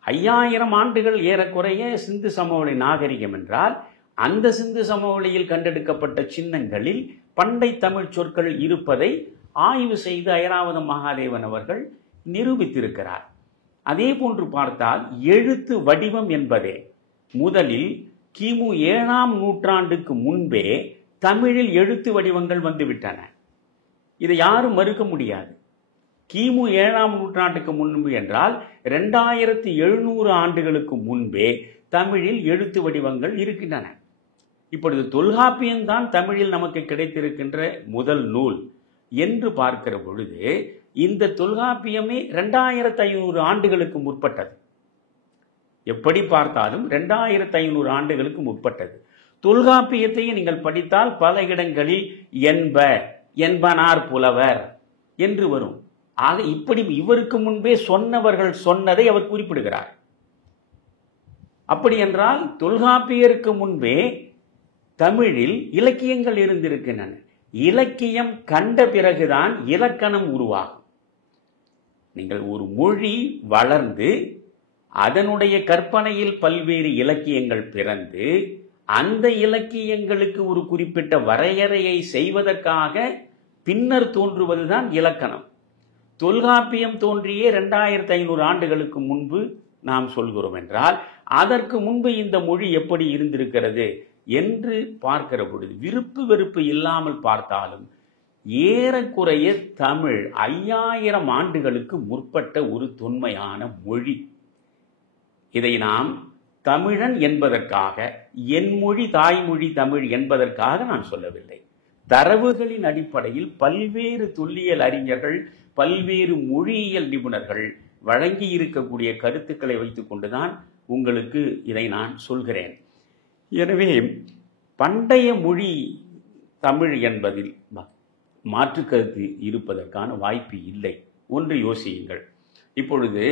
5000 ஆண்டுகள் ஏறக்குறைய சிந்து சமவெளி நாகரிகம் என்றால் அந்த சிந்து சமவெளியில் கண்டெடுக்கப்பட்ட சின்னங்களில் பண்டை தமிழ் சொற்கள் இருப்பதை ஆய்வு செய்து ஐராவத மகாதேவன் அவர்கள் நிரூபித்திருக்கிறார். அதே போன்று பார்த்தால் எழுத்து வடிவம் என்பதே முதலில் கிமு 7ஆம் நூற்றாண்டுக்கு முன்பே தமிழில் எழுத்து வடிவங்கள் வந்துவிட்டன. இதை யாரும் மறுக்க முடியாது. கிமு 7ஆம் நூற்றாண்டுக்கு முன்பு என்றால் 2700 ஆண்டுகளுக்கு முன்பே தமிழில் எழுத்து வடிவங்கள் இருக்கின்றன. இப்பொழுது தொல்காப்பியம்தான் தமிழில் நமக்கு கிடைத்திருக்கின்ற முதல் நூல் என்று பார்க்கிற பொழுது இந்த தொல்காப்பியமே 2500 ஆண்டுகளுக்கு முற்பட்டது. எப்படி பார்த்தாலும் 2500 ஆண்டுகளுக்கு முற்பட்டது. தொல்காப்பியத்தையும் நீங்கள் படித்தால் பல இடங்களில் என்பனார் புலவர் என்று வரும். ஆக இப்படி இவருக்கு முன்பே சொன்னவர்கள் சொன்னதை அவர் குறிப்பிடுகிறார். அப்படி என்றால் தொல்காப்பியருக்கு முன்பே தமிழில் இலக்கியங்கள் இருந்திருக்கின்றன. இலக்கியம் கண்ட பிறகுதான் இலக்கணம் உருவாகும். நீங்கள் ஒரு மொழி வளர்ந்து அதனுடைய கற்பனையில் பல்வேறு இலக்கியங்கள் பிறந்து அந்த இலக்கியங்களுக்கு ஒரு குறிப்பிட்ட வரையறையை செய்வதற்காக பின்னர் தோன்றுவதுதான் இலக்கணம். தொல்காப்பியம் தோன்றியே 2500 ஆண்டுகளுக்கு முன்பு நாம் சொல்கிறோம் என்றால் அதற்கு முன்பு இந்த மொழி எப்படி இருந்திருக்கிறது என்று பார்க்கிற பொழுது விருப்பு வெறுப்பு இல்லாமல் பார்த்தாலும் ஏறக்குறைய தமிழ் 5000 ஆண்டுகளுக்கு முற்பட்ட ஒரு தொன்மையான மொழி. இதை நாம் தமிழன் என்பதற்காக, என் மொழி தாய்மொழி தமிழ் என்பதற்காக நான் சொல்லவில்லை. தரவுகளின் அடிப்படையில் பல்வேறு தொல்லியல் அறிஞர்கள், பல்வேறு மொழியியல் நிபுணர்கள் வழங்கி இருக்கக்கூடிய கருத்துக்களை வைத்துக் கொண்டுதான் உங்களுக்கு இதை நான் சொல்கிறேன். எனவே பண்டைய மொழி தமிழ் என்பதில் மாற்று கருத்து இருப்பதற்கான வாய்ப்பு இல்லை. ஒன்று யோசியுங்கள். இப்பொழுது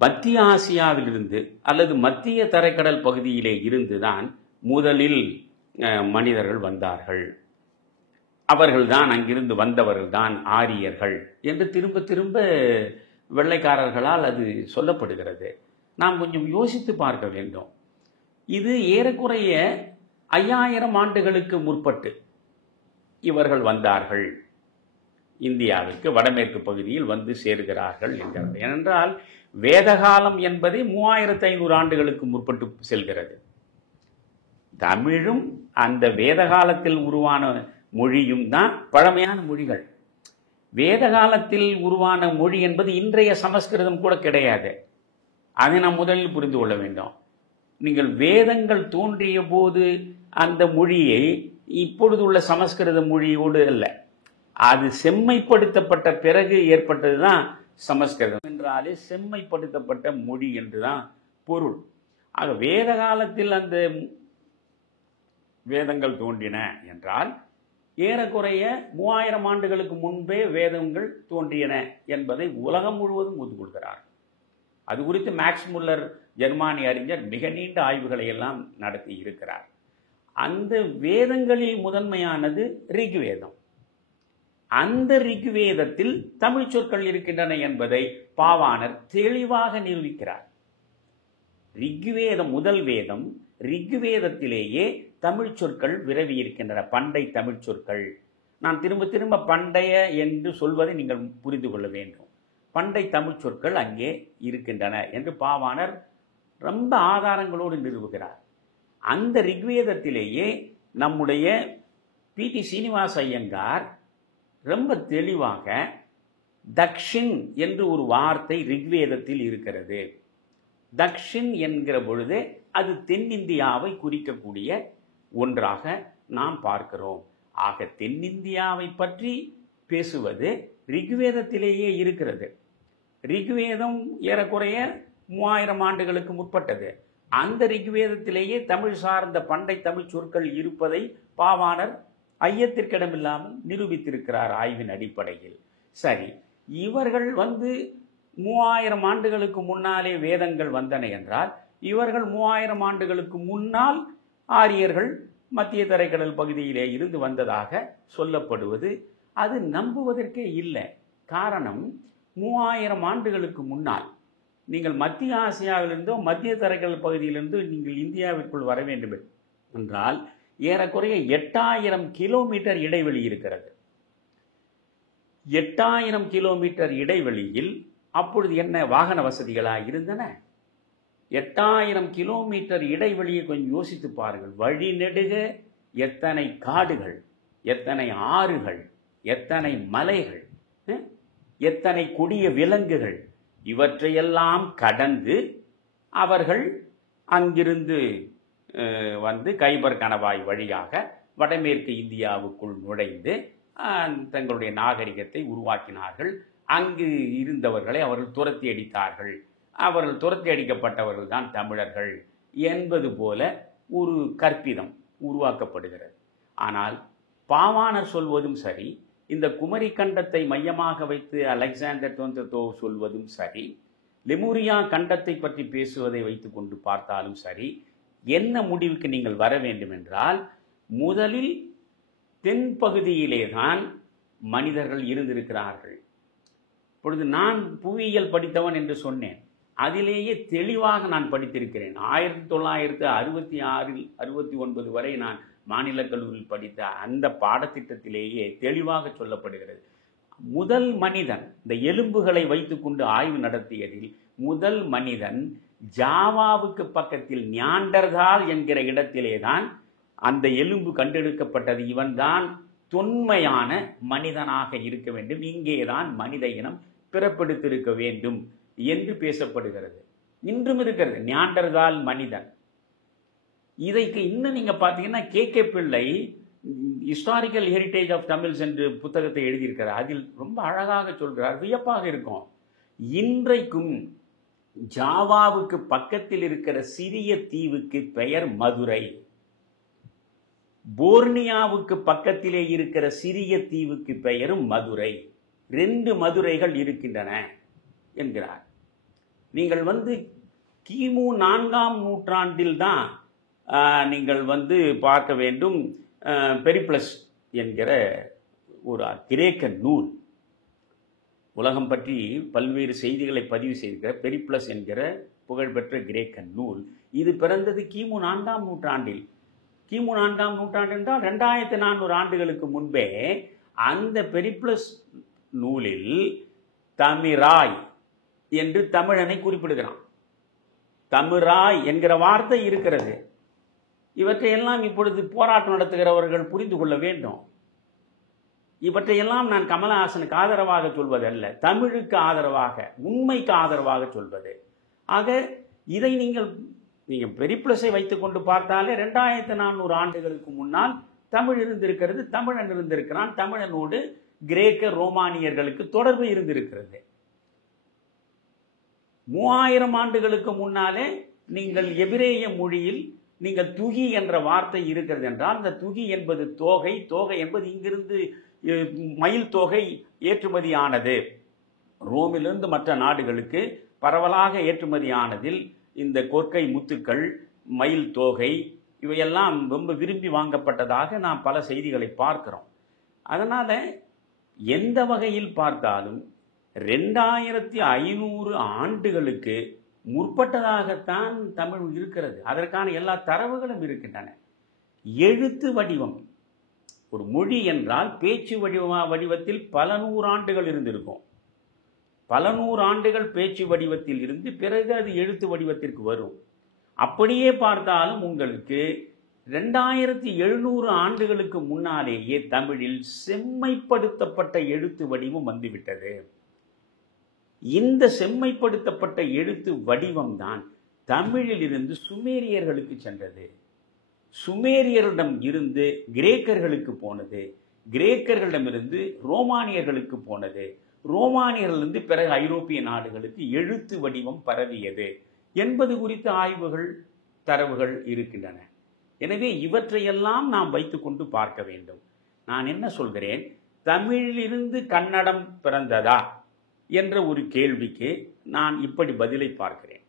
மத்திய ஆசியாவிலிருந்து அல்லது மத்திய தரைக்கடல் பகுதியிலே இருந்துதான் முதலில் மனிதர்கள் வந்தார்கள், அவர்கள்தான் அங்கிருந்து வந்தவர்கள்தான் ஆரியர்கள் என்று திரும்ப திரும்ப வெள்ளைக்காரர்களால் அது சொல்லப்படுகிறது. நாம் கொஞ்சம் யோசித்து பார்க்க வேண்டும். இது ஏறக்குறைய 5000 ஆண்டுகளுக்கு முற்பட்டு இவர்கள் வந்தார்கள், இந்தியாவிற்கு வடமேற்கு பகுதியில் வந்து சேர்கிறார்கள் என்கிறார். ஏனென்றால் வேதகாலம் என்பது 3500 ஆண்டுகளுக்கு முற்பட்டு செல்கிறது. தமிழும் அந்த வேதகாலத்தில் உருவான மொழியும் தான் பழமையான மொழிகள். வேதகாலத்தில் உருவான மொழி என்பது இன்றைய சமஸ்கிருதம் கூட கிடையாது. அதை நாம் முதலில் புரிந்து கொள்ள வேண்டும். நீங்கள் வேதங்கள் தோன்றிய போது அந்த மொழியை இப்பொழுது உள்ள சமஸ்கிருத மொழியோடு அல்ல, அது செம்மைப்படுத்தப்பட்ட பிறகு ஏற்பட்டதுதான் சமஸ்கிருதம். என்றாலே செம்மைப்படுத்தப்பட்ட மொழி என்றுதான் பொருள். ஆக வேத காலத்தில் அந்த வேதங்கள் தோன்றின என்றால் ஏறக்குறைய 3000 ஆண்டுகளுக்கு முன்பே வேதங்கள் தோன்றியன என்பதை உலகம் முழுவதும் ஒத்துக்கொள்கிறார். அது குறித்து மேக்ஸ் முல்லர் ஜெர்மானிய அறிஞர் மிக நீண்ட ஆய்வுகளை எல்லாம் நடத்தி இருக்கிறார். அந்த வேதங்களில் முதன்மையானது ரிக்வேதம். அந்த ரிக்வேதத்தில் தமிழ் சொற்கள் இருக்கின்றன என்பதை பாவாணர் தெளிவாக நிரூபிக்கிறார். ரிக்வேதம் முதல் வேதம், ரிக்வேதத்திலேயே தமிழ் சொற்கள் விரவி இருக்கின்றன, பண்டை தமிழ் சொற்கள். நான் திரும்ப திரும்ப பண்டைய என்று சொல்வதை நீங்கள் புரிந்து கொள்ள வேண்டும். பண்டை தமிழ் சொற்கள் அங்கே இருக்கின்றன என்று பாவாணர் ரொம்ப ஆதாரங்களோடு நிறுவுகிறார். அந்த ரிக்வேதத்திலேயே நம்முடைய பி.டி. சீனிவாச ஐயங்கார் ரொம்ப தெளிவாக தக்ஷின் என்று ஒரு வார்த்தை ரிக்வேதத்தில் இருக்கிறது. தக்ஷின் என்கிற பொழுது அது தென்னிந்தியாவை குறிக்கக்கூடிய ஒன்றாக நாம் பார்க்கிறோம். ஆக தென்னிந்தியாவை பற்றி பேசுவது ரிக்வேதத்திலேயே இருக்கிறது. ரிக்வேதம் ஏறக்குறைய 3000 ஆண்டுகளுக்கு முற்பட்டது. அந்த ரிக்வேதத்திலேயே தமிழ் சார்ந்த பண்டை தமிழ் சொற்கள் இருப்பதை பாவாணர் ஐயத்திற்கிடமில்லாமல் நிரூபித்திருக்கிறார் ஆய்வின் அடிப்படையில். சரி, இவர்கள் 3000 ஆண்டுகளுக்கு முன்னாலே வேதங்கள் வந்தன என்றால் இவர்கள் 3000 ஆண்டுகளுக்கு முன்னால் ஆரியர்கள் மத்திய தரைக்கடல் பகுதியிலே இருந்து வந்ததாக சொல்லப்படுவது அது நம்புவதற்கே இல்லை. காரணம், 3000 ஆண்டுகளுக்கு முன்னால் நீங்கள் மத்திய ஆசியாவிலிருந்தோ மத்திய தரைக்கடல் பகுதியிலிருந்தோ நீங்கள் இந்தியாவிற்குள் வர வேண்டும் என்றால் ஏறக்குறைய 8000 கிலோமீட்டர் இடைவெளி இருக்கிறது. 8000 கிலோமீட்டர் இடைவெளியில் அப்பொழுது என்ன வாகன வசதிகளாக இருந்தன? 8000 கிலோமீட்டர் இடைவெளியை கொஞ்சம் யோசித்து பாருங்கள். வழி நெடுக எத்தனை காடுகள், எத்தனை ஆறுகள், எத்தனை மலைகள், எத்தனை கொடிய விலங்குகள், இவற்றையெல்லாம் கடந்து அவர்கள் அங்கிருந்து கைபர் கணவாய் வழியாக வடமேற்கு இந்தியாவுக்குள் நுழைந்து தங்களுடைய நாகரிகத்தை உருவாக்கினார்கள். அங்கு இருந்தவர்களை அவர்கள் துரத்தி அடித்தார்கள். அவர்கள் துரத்தி அடிக்கப்பட்டவர்கள் தான் தமிழர்கள் என்பது போல ஒரு கற்பிதம் உருவாக்கப்படுகிறது. ஆனால் பாவாணர் சொல்வதும் சரி, இந்த குமரி கண்டத்தை மையமாக வைத்து அலெக்சாண்டர் தோன்றதோ சொல்வதும் சரி, லெமூரியா கண்டத்தை பற்றி பேசுவதை வைத்துக் கொண்டு பார்த்தாலும் சரி, என்ன முடிவுக்கு நீங்கள் வர வேண்டும் என்றால் முதலில் தென்பகுதியிலே தான் மனிதர்கள் இருந்திருக்கிறார்கள். இப்பொழுது நான் புவியியல் படித்தவன் என்று சொன்னேன். அதிலேயே தெளிவாக நான் படித்திருக்கிறேன். 1966 69 வரை நான் மாநில கல்லூரியில் படித்த அந்த பாடத்திட்டத்திலேயே தெளிவாக சொல்லப்படுகிறது. முதல் மனிதன் இந்த எலும்புகளை வைத்துக்கொண்டு ஆய்வு நடத்தியதில் முதல் மனிதன் ஜாவாவுக்கு பக்கத்தில் நியாண்டர்தால் என்கிற இடத்திலே தான் அந்த எலும்பு கண்டெடுக்கப்பட்டது. இவன்தான் தொன்மையான மனிதனாக இருக்க வேண்டும், இங்கேதான் மனித இனம் பிறப்பெடுத்திருக்க வேண்டும் என்று பேசப்படுகிறது. இன்றும் இருக்கிறது நியாண்டர்தால் மனிதன். இதைக்கு இன்னும் நீங்க பார்த்தீங்கன்னா கே பிள்ளை ஹிஸ்டாரிக்கல் ஹெரிட்டேஜ் ஆஃப் தமிழ்ஸ் என்று புத்தகத்தை எழுதியிருக்கிறார். அதில் ரொம்ப அழகாக சொல்கிறார், வியப்பாக இருக்கும். இன்றைக்கும் ஜாவாவுக்கு பக்கத்தில் இருக்கிற சிறிய தீவுக்கு பெயர் மதுரை, போர்னியாவுக்கு பக்கத்திலே இருக்கிற சிறிய தீவுக்கு பெயரும் மதுரை. 2 மதுரைகள் இருக்கின்றன என்கிறார். நீங்கள் கிமு 4ஆம் நூற்றாண்டில் தான் நீங்கள் பார்க்க வேண்டும். பெரிப்ளஸ் என்கிற ஒரு கிரேக்க நூல், உலகம் பற்றி பல்வேறு செய்திகளை பதிவு செய்திருக்கிற பெரிப்ளஸ் என்கிற புகழ்பெற்ற கிரேக்க நூல். இது பிறந்தது கிமு 4ஆம் நூற்றாண்டில். கிமு 4ஆம் நூற்றாண்டு என்றால் 2400 ஆண்டுகளுக்கு முன்பே அந்த பெரிப்ளஸ் நூலில் தமிராய் என்று தமிழனை குறிப்பிடுகிறான். தமிராய் என்கிற வார்த்தை இருக்கிறது. இவற்றையெல்லாம் இப்பொழுது போராட்டம் நடத்துகிறவர்கள் புரிந்து கொள்ள வேண்டும். இவற்றையெல்லாம் நான் கமலஹாசனுக்கு ஆதரவாக சொல்வதல்ல, தமிழுக்கு ஆதரவாக, உண்மைக்கு ஆதரவாக சொல்வது. ஆக இதை நீங்கள் பெரிப்ளஸை வைத்துக்கொண்டு பார்த்தாலே 2400 ஆண்டுகளுக்கு முன்னால் தமிழ் இருந்திருக்கிறது, தமிழன் இருந்திருக்கிறான். தமிழனோடு கிரேக்க ரோமானியர்களுக்கு தொடர்பு இருந்திருக்கிறது. 3000 ஆண்டுகளுக்கு முன்னாலே நீங்கள் எபிரேய மொழியில் நீங்கள் துகி என்ற வார்த்தை இருக்கிறது என்றால், அந்த துகி என்பது தோகை, தோகை என்பது இங்கிருந்து மயில் தோகை ஏற்றுமதி ஆனது, ரோமிலிருந்து மற்ற நாடுகளுக்கு பரவலாக ஏற்றுமதி ஆனதில் இந்த கொற்கை முத்துக்கள், மயில் தோகை இவையெல்லாம் ரொம்ப விரும்பி வாங்கப்பட்டதாக நாம் பல செய்திகளை பார்க்கிறோம். அதனால் எந்த வகையில் பார்த்தாலும் 2500 ஆண்டுகளுக்கு முற்பட்டதாகத்தான் தமிழ் இருக்கிறது. அதற்கான எல்லா தரவுகளும் இருக்கின்றன. எழுத்து வடிவம், ஒரு மொழி என்றால் பேச்சு வடிவத்தில் பல 100 ஆண்டுகள் இருந்திருக்கும். பல 100 ஆண்டுகள் பேச்சு வடிவத்தில் இருந்து பிறகு அது எழுத்து வடிவத்திற்கு வரும். அப்படியே பார்த்தாலும் உங்களுக்கு 2700 ஆண்டுகளுக்கு முன்னாலேயே தமிழில் செம்மைப்படுத்தப்பட்ட எழுத்து வடிவம் வந்துவிட்டது. இந்த செம்மைப்படுத்தப்பட்ட எழுத்து வடிவம் தான் தமிழில் இருந்து சுமேரியர்களுக்கு சென்றது, சுமேரியரிடம் இருந்து கிரேக்கர்களுக்கு போனது, கிரேக்கர்களிடமிருந்து ரோமானியர்களுக்கு போனது, ரோமானியர்களிலிருந்து பிறகு ஐரோப்பிய நாடுகளுக்கு எழுத்து வடிவம் பரவியது என்பது குறித்த ஆய்வுகள், தரவுகள் இருக்கின்றன. எனவே இவற்றையெல்லாம் நாம் வைத்துக்கொண்டு பார்க்க வேண்டும். நான் என்ன சொல்கிறேன், தமிழிலிருந்து கன்னடம் பிறந்ததா என்ற ஒரு கேள்விக்கு நான் இப்படி பதிலை பார்க்கிறேன்.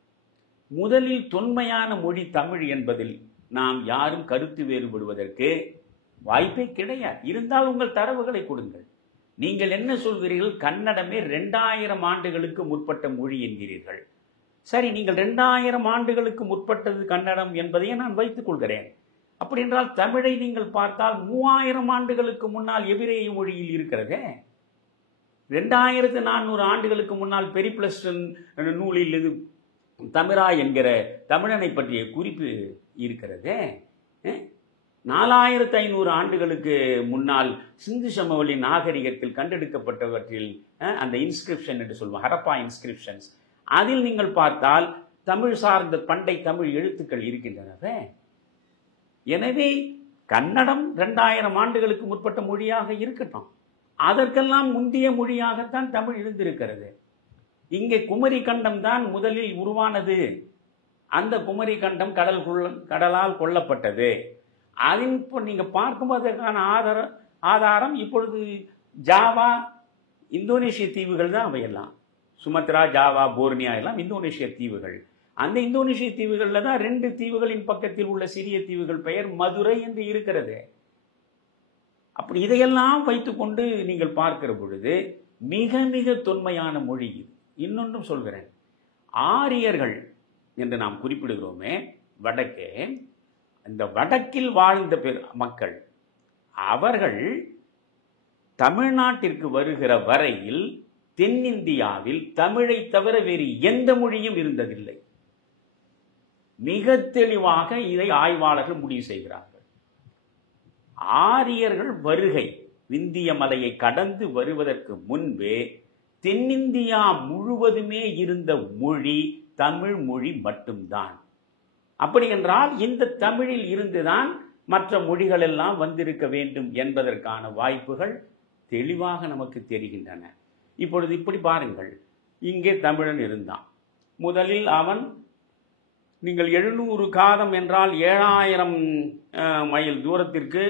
முதலில் தொன்மையான மொழி தமிழ் என்பதில் நாம் யாரும் கருத்து வேறுபடுவதற்கு வாய்ப்பே கிடையாது. இருந்தால் உங்கள் தரவுகளை கொடுங்கள். நீங்கள் என்ன சொல்கிறீர்கள், கன்னடமே 2000 ஆண்டுகளுக்கு முற்பட்ட மொழி என்கிறீர்கள். சரி, நீங்கள் 2000 ஆண்டுகளுக்கு முற்பட்டது கன்னடம் என்பதையே நான் வைத்துக் கொள்கிறேன். அப்படி என்றால் தமிழை நீங்கள் பார்த்தால் 3000 ஆண்டுகளுக்கு முன்னால் எபிரேய மொழியில் இருக்கிறதே. 2400 ஆண்டுகளுக்கு முன்னால் பெரிப்ளஸ் நூலில் இது தமிரா என்கிற தமிழனை பற்றிய குறிப்பு இருக்கிறதே. 4500 ஆண்டுகளுக்கு முன்னால் சிந்து சமவெளி நாகரிகத்தில் கண்டெடுக்கப்பட்டவற்றில் அந்த இன்ஸ்கிரிப்ஷன் என்று சொல்லுவோம், ஹரப்பா இன்ஸ்கிரிப்ஷன்ஸ், அதில் நீங்கள் பார்த்தால் தமிழ் சார்ந்த பண்டை தமிழ் எழுத்துக்கள் இருக்கின்றனவே. எனவே கன்னடம் 2000 ஆண்டுகளுக்கு முற்பட்ட மொழியாக இருக்கட்டும், அதற்கெல்லாம் முந்தைய மொழியாகத்தான் தமிழ் இருந்திருக்கிறது. இங்கே குமரி கண்டம் தான் முதலில் உருவானது. அந்த குமரி கண்டம் கடலால் கொல்லப்பட்டது. அதில் இப்போ நீங்கள் பார்க்கும்போதற்கான ஆதாரம் இப்பொழுது ஜாவா, இந்தோனேஷிய தீவுகள் தான் அவையெல்லாம். சுமத்ரா, ஜாவா, போர்னியா எல்லாம் இந்தோனேஷிய தீவுகள். அந்த இந்தோனேஷிய தீவுகளில் தான் 2 தீவுகளின் பக்கத்தில் உள்ள சிறிய தீவுகள் பெயர் மதுரை என்று இருக்கிறது. அப்படி இதையெல்லாம் வைத்துக்கொண்டு நீங்கள் பார்க்கிற பொழுது மிக மிக தொன்மையான மொழி இது. இன்னொன்றும் சொல்கிறேன், ஆரியர்கள் என்று நாம் குறிப்பிடுகிறோமே வடக்கே, இந்த வடக்கில் வாழ்ந்த மக்கள் அவர்கள் தமிழ்நாட்டிற்கு வருகிற வரையில் தென்னிந்தியாவில் தமிழை தவிர வேறு எந்த மொழியும் இருந்ததில்லை. மிக தெளிவாக இதை ஆய்வாளர்கள் முடிவு செய்கிறார்கள். ஆரியர்கள் வருகை விந்திய மலையை கடந்து வருவதற்கு முன்பே தென்னிந்தியா முழுவதுமே இருந்த மொழி தமிழ் மொழி மட்டும்தான். அப்படி என்றால் இந்த தமிழில் இருந்துதான் மற்ற மொழிகள் எல்லாம் வந்திருக்க வேண்டும் என்பதற்கான வாய்ப்புகள் தெளிவாக நமக்கு தெரிகின்றன. இப்பொழுது இப்படி பாருங்கள், இங்கே தமிழன் இருந்தான். முதலில் அவன், நீங்கள் 700 காதம் என்றால் 7000 மைல் தூரத்திற்கு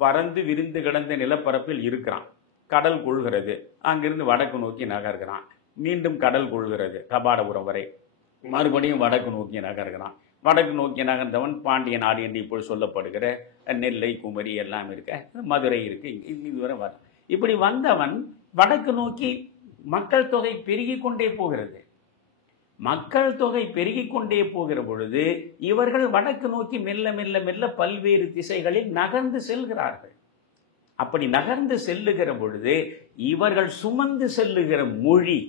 பறந்து விரிந்து கிடந்த நிலப்பரப்பில் இருக்கிறான். கடல் கொள்கிறது, அங்கிருந்து வடக்கு நோக்கி நகர்கிறான். மீண்டும் கடல் கொள்கிறது கபாடபுரம் வரை, மறுபடியும் வடக்கு நோக்கி நகர்கிறான். வடக்கு நோக்கி நகர்ந்தவன் பாண்டிய நாடு என்று இப்பொழுது சொல்லப்படுகிற நெல்லை, குமரி எல்லாம் இருக்க, மதுரை இருக்கு, இதுவரை வர. இப்படி வந்தவன் வடக்கு நோக்கி மக்கள் தொகை பெருகிக் கொண்டே போகிறது. மக்கள் தொகை பெருகிக் கொண்டே போகிற பொழுது இவர்கள் வடக்கு நோக்கி மெல்ல மெல்ல மெல்ல பல்வேறு திசைகளில் நகர்ந்து செல்கிறார்கள். அப்படி நகர்ந்து செல்லுகிற பொழுது இவர்கள் சுமந்து செல்லுகிற மொழி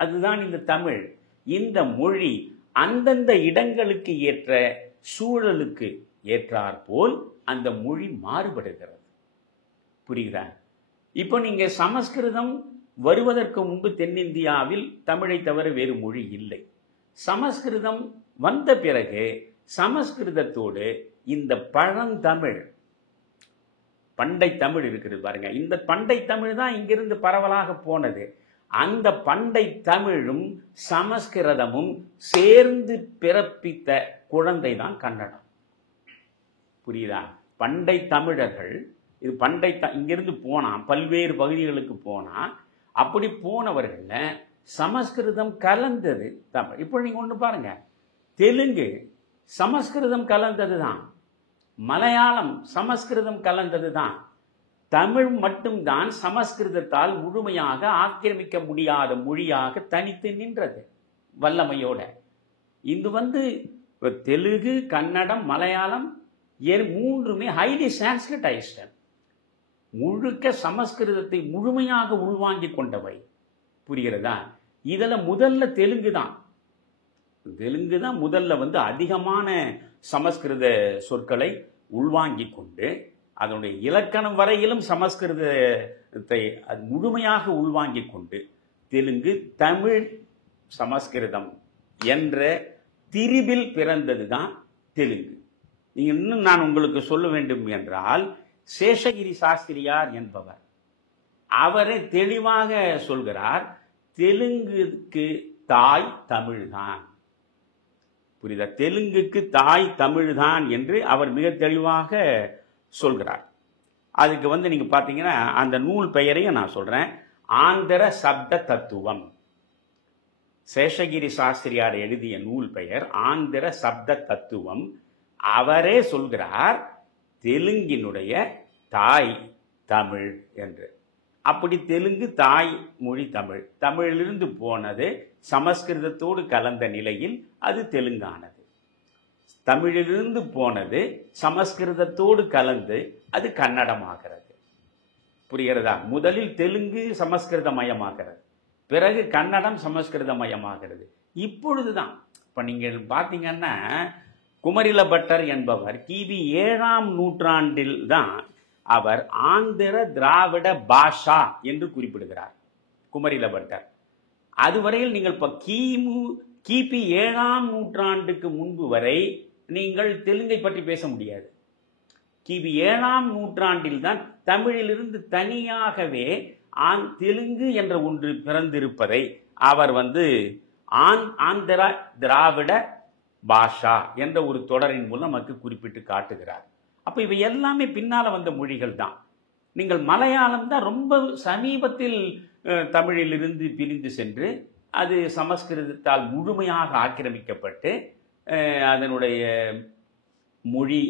அதுதான் இந்த தமிழ். இந்த மொழி அந்தந்த இடங்களுக்கு ஏற்ற சூழலுக்கு ஏற்றாற்போல் அந்த மொழி மாறுபடுகிறது. புரியுதா? இப்போ நீங்க சமஸ்கிருதம் வருவதற்கு முன்பு தென்னிந்தியாவில் தமிழை தவிர வேறு மொழி இல்லை. சமஸ்கிருதம் வந்த பிறகு சமஸ்கிருதத்தோடு இந்த பழந்தமிழ் பண்டை தமிழ் இருக்கிறது பாருங்க, இந்த பண்டை தமிழ் தான் இங்கிருந்து பரவலாக போனது. அந்த பண்டை தமிழும் சமஸ்கிருதமும் சேர்ந்து பிறப்பித்த குழந்தை தான் கன்னடம். புரியுதா? பண்டை தமிழர்கள் இது பண்டை இங்கிருந்து போனா பல்வேறு பகுதிகளுக்கு போனா, அப்படி போனவர்கள சமஸ்கிருதம் கலந்தது தமிழ். இப்போ நீங்க ஒன்று பாருங்க, தெலுங்கு சமஸ்கிருதம் கலந்தது தான், மலையாளம் சமஸ்கிருதம் கலந்தது தான். தமிழ் மட்டும்தான் சமஸ்கிருதத்தால் முழுமையாக ஆக்கிரமிக்க முடியாத மொழியாக தனித்து நின்றது வல்லமையோட. இது தெலுங்கு, கன்னடம், மலையாளம் மூன்றுமே ஹைலி சான்ஸ்கிரிட்டைஸ்டு, முழுக்க சமஸ்கிருதத்தை முழுமையாக உள்வாங்கி கொண்டவை. புரிகிறதா? இதில் முதல்ல தெலுங்கு தான் முதல்ல அதிகமான சமஸ்கிருத சொற்களை உள்வாங்கி கொண்டு அதனுடைய இலக்கணம் வரையிலும் சமஸ்கிருதத்தை அது முழுமையாக உள்வாங்கி கொண்டு தெலுங்கு, தமிழ், சமஸ்கிருதம் என்ற திரிபில் பிறந்தது தான் தெலுங்கு. இன்னும் நான் உங்களுக்கு சொல்ல வேண்டும் என்றால், சேஷகிரி சாஸ்திரியார் என்பவர் அவரை தெளிவாக சொல்கிறார், தெலுங்குக்கு தாய் தமிழ்தான். புரியுதா? தெலுங்குக்கு தாய் தமிழ்தான் என்று அவர் மிக தெளிவாக சொல்கிறார். அதுக்கு நீங்க பாத்தீங்கன்னா அந்த நூல் பெயரையும் நான் சொல்றேன், ஆந்திர சப்த தத்துவம். சேஷகிரி சாஸ்திரியார் எழுதிய நூல் பெயர் ஆந்திர சப்த தத்துவம். அவரே சொல்கிறார் தெலுங்கினுடைய தாய் தமிழ் என்று. அப்படி தெலுங்கு தாய் மொழி தமிழ், தமிழிலிருந்து போனது சமஸ்கிருதத்தோடு கலந்த நிலையில் அது தெலுங்கானது. தமிழிலிருந்து போனது சமஸ்கிருதத்தோடு கலந்து அது கன்னடமாகிறது. புரிகிறதா? முதலில் தெலுங்கு சமஸ்கிருதமயமாகிறது, பிறகு கன்னடம் சமஸ்கிருதமயமாகிறது. இப்பொழுதுதான் இப்ப நீங்கள் பார்த்தீங்கன்னா குமரில பட்டர் என்பவர் கிபி 7ஆம் நூற்றாண்டில் தான் அவர் ஆந்திர திராவிட பாஷா என்று குறிப்பிடுகிறார். குமரில பட்டர் அதுவரையில் நீங்கள் இப்ப கிபி 7ஆம் நூற்றாண்டுக்கு முன்பு வரை நீங்கள் தெலுங்கை பற்றி பேச முடியாது. கிபி 7ஆம் நூற்றாண்டில் தான் தமிழிலிருந்து தனியாகவே தெலுங்கு என்ற ஒன்று பிறந்திருப்பதை அவர் ஆந்திர திராவிட பாஷா என்ற ஒரு தொடரின் மூலம் நமக்கு குறிப்பிட்டு காட்டுகிறார். அப்ப இவை எல்லாமே பின்னால வந்த மொழிகள் தான். நீங்கள் மலையாளம் தான் ரொம்ப சமீபத்தில் தமிழிலிருந்து பிரிந்து சென்று அது சமஸ்கிருதத்தால் முழுமையாக ஆக்கிரமிக்கப்பட்டு அதனுடைய மொழி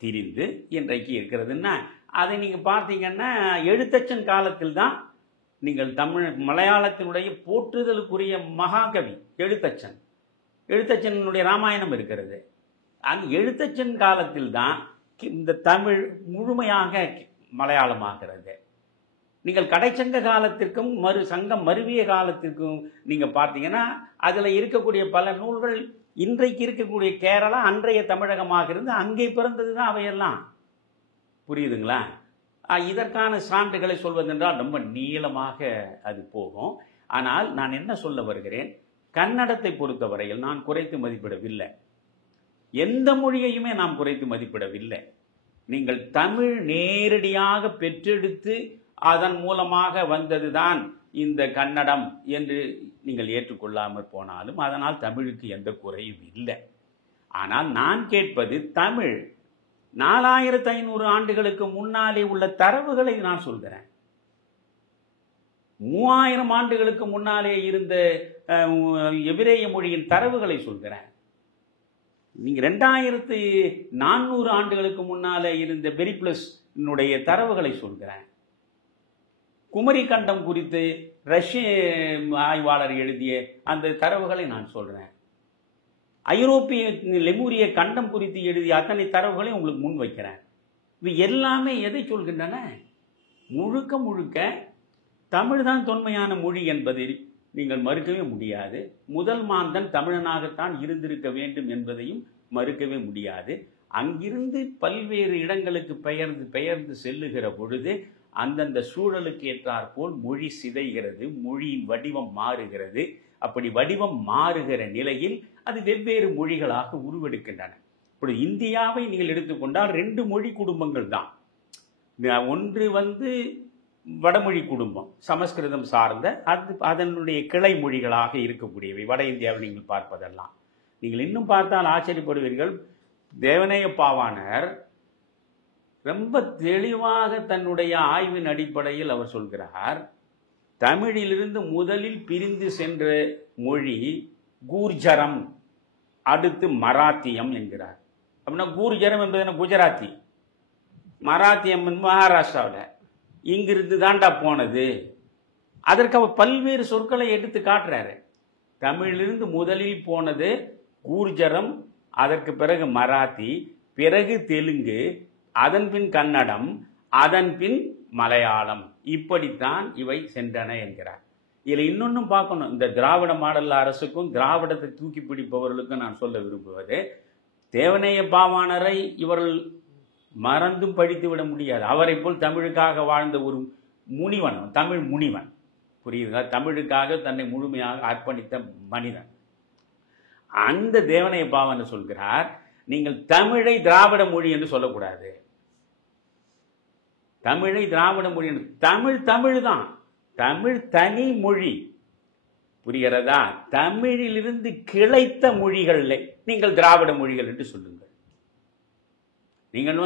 திரிந்து இன்றைக்கு இருக்கிறதுன்னா, அதை நீங்க பார்த்தீங்கன்னா எழுத்தச்சன் காலத்தில் தான் நீங்கள் மலையாளத்தினுடைய போற்றுதலுக்குரிய மகாகவி எழுத்தச்சனுடைய ராமாயணம் இருக்கிறது. அந்த எழுத்தச்சன் காலத்தில் தான் இந்த தமிழ் முழுமையாக மலையாளமாகிறது. நீங்கள் கடைச்சங்க காலத்திற்கும் சங்கம் மருவிய காலத்திற்கும் நீங்கள் பார்த்தீங்கன்னா அதில் இருக்கக்கூடிய பல நூல்கள் இன்றைக்கு இருக்கக்கூடிய கேரளா அன்றைய தமிழகமாக இருந்து அங்கே பிறந்தது தான் அவையெல்லாம். புரியுதுங்களா? இதற்கான சான்றுகளை சொல்வதென்றால் ரொம்ப நீளமாக அது போகும். ஆனால் நான் என்ன சொல்ல வருகிறேன், கன்னடத்தை பொறுத்தவரையில் நான் குறைத்து மதிப்பிடவில்லை. எந்த மொழியையுமே நாம் குறைத்து மதிப்பிடவில்லை. நீங்கள் தமிழ் நேரடியாக பெற்றெடுத்து அதன் மூலமாக வந்ததுதான் இந்த கன்னடம் என்று நீங்கள் ஏற்றுக்கொள்ளாமல் போனாலும் அதனால் தமிழுக்கு எந்த குறையும் இல்லை. ஆனால் நான் கேட்பது தமிழ் 4500 ஆண்டுகளுக்கு முன்னாலே உள்ள தரவுகளை நான் சொல்கிறேன். 3000 ஆண்டுகளுக்கு முன்னாலே இருந்த எபிரேய மொழியின் தரவுகளை சொல்கிறேன். நீங்க 2400 ஆண்டுகளுக்கு முன்னாலே இருந்த பெரிப்ளஸ் தரவுகளை சொல்கிறேன். குமரி கண்டம் குறித்து ரஷ்ய ஆய்வாளர் எழுதிய அந்த தரவுகளை நான் சொல்றேன். ஐரோப்பிய லெமூரிய கண்டம் குறித்து எழுதிய அத்தனை தரவுகளை உங்களுக்கு முன் வைக்கிறேன். இது எல்லாமே எதை சொல்கின்றன? முழுக்க முழுக்க தமிழ் தான் தொன்மையான மொழி என்பதை நீங்கள் மறுக்கவே முடியாது. முதல் மாந்தன் தமிழனாகத்தான் இருந்திருக்க வேண்டும் என்பதையும் மறுக்கவே முடியாது. அங்கிருந்து பல்வேறு இடங்களுக்கு பெயர்ந்து செல்லுகிற பொழுது அந்தந்த சூழலுக்கு ஏற்றாற்போல் மொழி சிதைகிறது, மொழியின் வடிவம் மாறுகிறது. அப்படி வடிவம் மாறுகிற நிலையில் அது வெவ்வேறு மொழிகளாக உருவெடுக்கின்றன. இப்படி இந்தியாவை நீங்கள் எடுத்துக்கொண்டால் 2 மொழி குடும்பங்கள் தான். ஒன்று வடமொழி குடும்பம், சமஸ்கிருதம் சார்ந்த அதனுடைய கிளை மொழிகளாக இருக்கக்கூடியவை வட இந்தியாவில் நீங்கள் பார்ப்பதெல்லாம். நீங்கள் இன்னும் பார்த்தால் ஆச்சரியப்படுவீர்கள். தேவநேய பாவாணர் ரொம்ப தெளிவாக தன்னுடைய ஆய்வின் அடிப்படையில் அவர் சொல்கிறார், தமிழிலிருந்து முதலில் பிரிந்து சென்ற மொழி கூர்ஜரம், அடுத்து மராத்தியம் என்கிறார். அப்படின்னா கூர்ஜரம் என்பது என்ன? குஜராத்தி. மராத்தியம் மகாராஷ்டிராவில் இங்கிருந்து தாண்டா போனது. அதற்கு அவர் பல்வேறு சொற்களை எடுத்து காட்டுறாரு. தமிழிலிருந்து முதலில் போனது கூர்ஜரம், அதற்கு பிறகு மராத்தி, பிறகு தெலுங்கு, அதன் பின் கன்னடம், அதன் பின் மலையாளம். இப்படித்தான் இவை சென்றன என்கிறார். இதில் இன்னொன்னும் பார்க்கணும். இந்த திராவிட மாடல் அரசுக்கும் திராவிடத்தை தூக்கி பிடிப்பவர்களுக்கும் நான் சொல்ல விரும்புவது, தேவநேய பாவாணரை இவர்கள் மறந்தும் படித்து விட முடியாது. அவரை போல் தமிழுக்காக வாழ்ந்த ஒரு முனிவன், தமிழ் முனிவன். புரியுதுங்களா? தமிழுக்காக தன்னை முழுமையாக அர்ப்பணித்த மனிதன். அந்த தேவநேய பாவாணர் சொல்கிறார், நீங்கள் தமிழை திராவிட மொழி என்று சொல்லக்கூடாது. தமிழை திராவிட மொழி என்று, தமிழ் தான். தமிழ் தனி மொழி. புரிகிறதா? தமிழிலிருந்து கிளைத்த மொழிகளை நீங்கள் திராவிட மொழிகள் என்று சொல்லுங்கள். நீங்கள்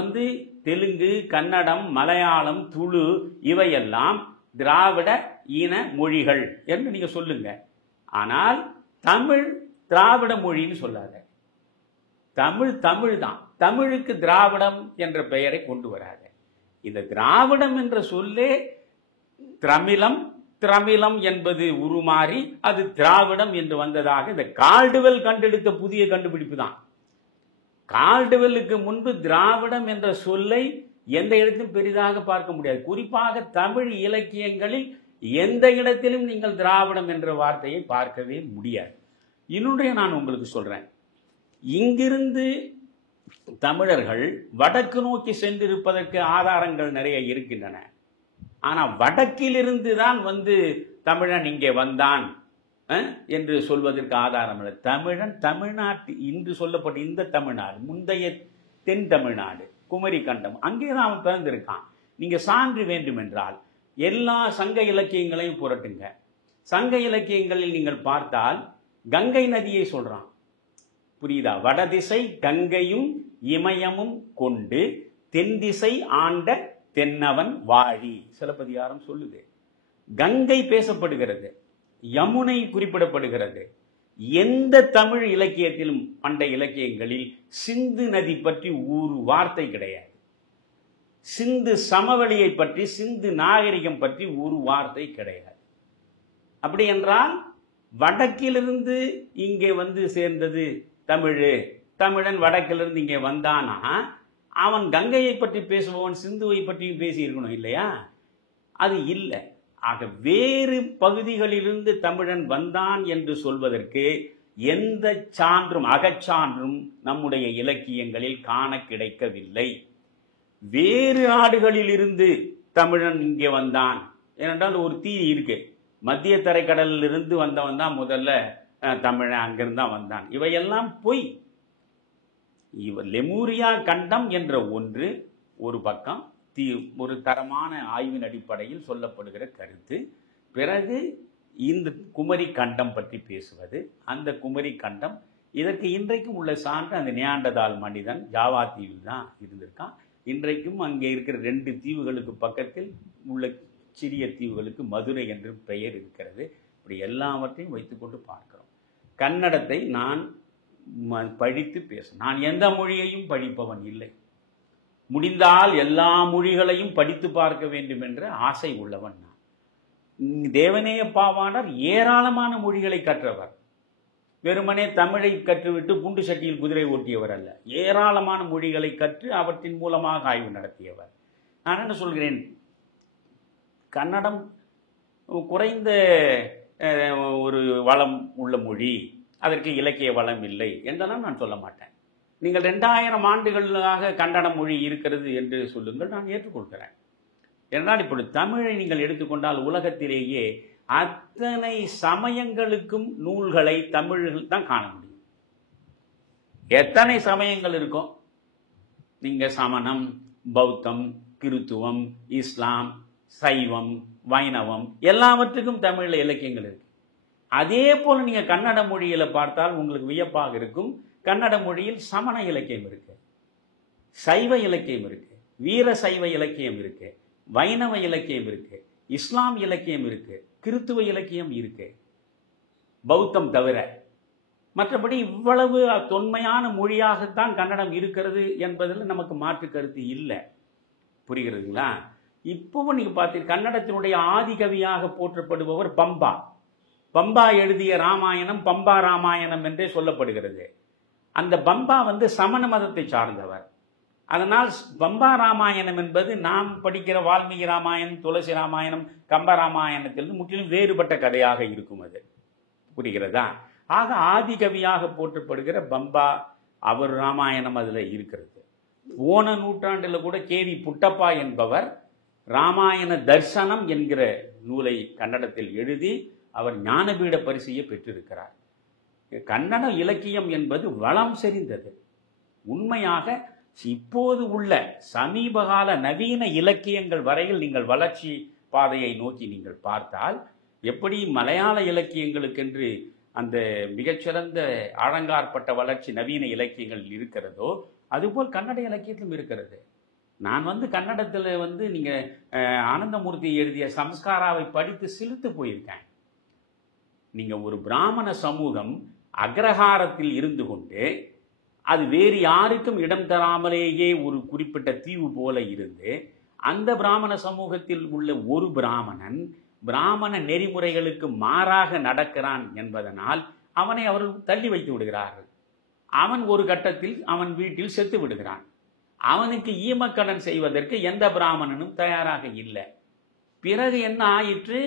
தெலுங்கு, கன்னடம், மலையாளம், துளு இவையெல்லாம் திராவிட இன மொழிகள் என்று நீங்க சொல்லுங்க. ஆனால் தமிழ் திராவிட மொழின்னு சொல்லாத. தமிழ் தான். தமிழுக்கு திராவிடம் என்ற பெயரை கொண்டு வராத. இந்த திராவிடம் என்ற சொல்லே திரமிழம் என்பது உருமாறி அது திராவிடம் என்று வந்ததாக இந்த கால்டுவெல் கண்டெடுத்த புதிய கண்டுபிடிப்பு தான். கால்டுவெல்லுக்கு முன்பு திராவிடம் என்ற சொல்லை எந்த இடத்திலும் பெரிதாக பார்க்க முடியாது. குறிப்பாக தமிழ் இலக்கியங்களில் எந்த இடத்திலும் நீங்கள் திராவிடம் என்ற வார்த்தையை பார்க்கவே முடியாது. இன்னொன்றைய நான் உங்களுக்கு சொல்றேன். இங்கிருந்து தமிழர்கள் வடக்கு நோக்கி சென்றிருப்பதற்கு ஆதாரங்கள் நிறைய இருக்கின்றன. ஆனா வடக்கிலிருந்து தான் தமிழன் இங்கே வந்தான் என்று சொல்வதற்கு ஆதாரம் இல்லை. தமிழன் தமிழ்நாட்டு இன்று சொல்லப்பட்ட இந்த தமிழ்நாடு, முந்தைய தென் தமிழ்நாடு, குமரி கண்டம், அங்கேதான் அவன் பிறந்திருக்கான். நீங்க சான்று வேண்டும் என்றால் எல்லா சங்க இலக்கியங்களையும் புரட்டுங்க. சங்க இலக்கியங்களில் நீங்கள் பார்த்தால் கங்கை நதியை சொல்றான். புரியுதா? வடதிசை கங்கையும் இமயமும் கொண்டு தென் திசை ஆண்ட தென்னவன் வாழி சிலப்பதிகாரம் சொல்லுது. கங்கை பேசப்படுகிறது, யமுனை குறிப்பிடப்படுகிறது. எந்த தமிழ் இலக்கியத்திலும் பண்டைய இலக்கியங்களில் சிந்து நதி பற்றி ஒரு வார்த்தை கிடையாது. சிந்து சமவெளியை பற்றி, சிந்து நாகரிகம் பற்றி ஒரு வார்த்தை கிடையாது. அப்படி என்றால் வடக்கிலிருந்து இங்கே வந்து சேர்ந்தது தமிழன் வடக்கிலிருந்து இங்கே வந்தானா அவன் கங்கையை பற்றி பேசுபவன் சிந்துவை பற்றியும் பேசி இருக்கணும் இல்லையா? அது இல்லை. ஆக வேறு பகுதிகளிலிருந்து தமிழன் வந்தான் என்று சொல்வதற்கு எந்த சான்றும் அகச்சான்றும் நம்முடைய இலக்கியங்களில் காண கிடைக்கவில்லை. வேறு நாடுகளில் இருந்து தமிழன் இங்கே வந்தான், ஏனென்றால் ஒரு தீ இருக்கு, மத்திய தரைக்கடலில் இருந்து வந்தவன் தான் முதல்ல தமிழன் அங்கிருந்து தான் வந்தான். இவையெல்லாம் பொய். லெமூரியா கண்டம் என்ற ஒன்று ஒரு பக்கம் ஒரு தரமான ஆய்வின் அடிப்படையில் சொல்லப்படுகிற கருத்து. பிறகு இந்த குமரி கண்டம் பற்றி பேசுவது, அந்த குமரி கண்டம் இதற்கு இன்றைக்கும் உள்ள சான்று அந்த நியாண்டதால் மனிதன் ஜாவா தீவில் தான் இருந்திருக்கான். இன்றைக்கும் அங்கே இருக்கிற 2 தீவுகளுக்கு பக்கத்தில் உள்ள சிறிய தீவுகளுக்கு மதுரை என்று பெயர் இருக்கிறது. இப்படி எல்லாவற்றையும் வைத்துக்கொண்டு பார்க்கிறோம். கன்னடத்தை நான் படித்து நான் எந்த மொழியையும் படிப்பவன் இல்லை. முடிந்தால் எல்லா மொழிகளையும் படித்து பார்க்க வேண்டும் என்ற ஆசை உள்ளவன் நான். தேவநேய பாவாணர் ஏராளமான மொழிகளை கற்றவர். வெறுமனே தமிழை கற்றுவிட்டு குண்டு சட்டியில் குதிரை ஓட்டியவர் அல்ல. ஏராளமான மொழிகளை கற்று அவற்றின் மூலமாக ஆய்வு நடத்தியவர். நான் என்ன சொல்கிறேன், கன்னடம் குறைந்த ஒரு வளம் உள்ள மொழி, அதற்கு இலக்கிய வளம் இல்லை என்றெல்லாம் நான் சொல்ல மாட்டேன். நீங்கள் 2000 ஆண்டுகளாக கன்னட மொழி இருக்கிறது என்று சொல்லுங்கள், நான் ஏற்றுக்கொள்கிறேன். என்றால் இப்படி தமிழை நீங்கள் எடுத்துக்கொண்டால் உலகத்திலேயே அத்தனை சமயங்களுக்கும் நூல்களை தமிழில் தான் காண முடியும். எத்தனை சமயங்கள் இருக்கும், நீங்க சமணம், பௌத்தம், கிறித்துவம், இஸ்லாம், சைவம், வைணவம் எல்லாவற்றுக்கும் தமிழில் இலக்கியங்கள் இருக்கு. அதே போல நீங்க கன்னட மொழியில பார்த்தால் உங்களுக்கு வியப்பாக இருக்கும். கன்னட மொழியில் சமண இலக்கியம் இருக்கு, சைவ இலக்கியம் இருக்கு, வீர சைவ இலக்கியம் இருக்கு, வைணவ இலக்கியம் இருக்கு, இஸ்லாம் இலக்கியம் இருக்கு, கிறித்துவ இலக்கியம் இருக்கு, பௌத்தம் தவிர. மற்றபடி இவ்வளவு தொன்மையான மொழியாகத்தான் கன்னடம் இருக்கிறது என்பதில் நமக்கு மாற்று கருத்து இல்லை. புரிகிறதுங்களா? இப்பவும் நீங்க பார்த்தீங்க, கன்னடத்தினுடைய ஆதிகவியாக போற்றப்படுபவர் பம்பா. பம்பா எழுதிய ராமாயணம் பம்பா ராமாயணம் என்றே சொல்லப்படுகிறது. அந்த பம்பா சமண மதத்தை சார்ந்தவர். அதனால் பம்பா ராமாயணம் என்பது நாம் படிக்கிற வால்மீகி ராமாயணம், துளசி ராமாயணம், கம்ப ராமாயணத்திலிருந்து முற்றிலும் வேறுபட்ட கதையாக இருக்கும். அது புரிகிறதா? ஆக ஆதிகவியாக போற்றப்படுகிற பம்பா அவர் ராமாயணம் அதில் இருக்கிறது. போன நூற்றாண்டில் கூட கேவி புட்டப்பா என்பவர் ராமாயண தர்சனம் என்கிற நூலை கன்னடத்தில் எழுதி அவர் ஞானபீட பரிசையை பெற்றிருக்கிறார். கன்னட இலக்கியம் என்பது வளம் செறிந்தது. உண்மையாக இப்போது உள்ள சமீபகால நவீன இலக்கியங்கள் வரையில் நீங்கள் வளர்ச்சி பாதையை நோக்கி நீங்கள் பார்த்தால், எப்படி மலையாள இலக்கியங்களுக்கென்று அந்த மிகச்சிறந்த ஆழங்காற்பட்ட வளர்ச்சி நவீன இலக்கியங்கள் இருக்கிறதோ அதுபோல் கன்னட இலக்கியத்திலும் இருக்கிறது. நான் கன்னடத்தில் நீங்கள் ஆனந்தமூர்த்தி எழுதிய சம்ஸ்காராவை படித்து சிலிர்த்து போயிருக்கேன். நீங்கள் ஒரு பிராமண சமூகம் அக்ரஹாரத்தில் இருந்து கொண்டு அது வேறு யாருக்கும் இடம் தராமலேயே ஒரு குறிப்பிட்ட தீவு போல இருந்து அந்த பிராமண சமூகத்தில் உள்ள ஒரு பிராமணன் பிராமண நெறிமுறைகளுக்கு மாறாக நடக்கிறான் என்பதனால் அவனை அவர்கள் தள்ளி வைத்து விடுகிறார்கள். அவன் ஒரு கட்டத்தில் அவன் வீட்டில் செத்து விடுகிறான். அவனுக்கு ஈமக்கடன் செய்வதற்கு எந்த பிராமணனும் தயாராக இல்லை. பிறகு என்ன ஆயிற்று?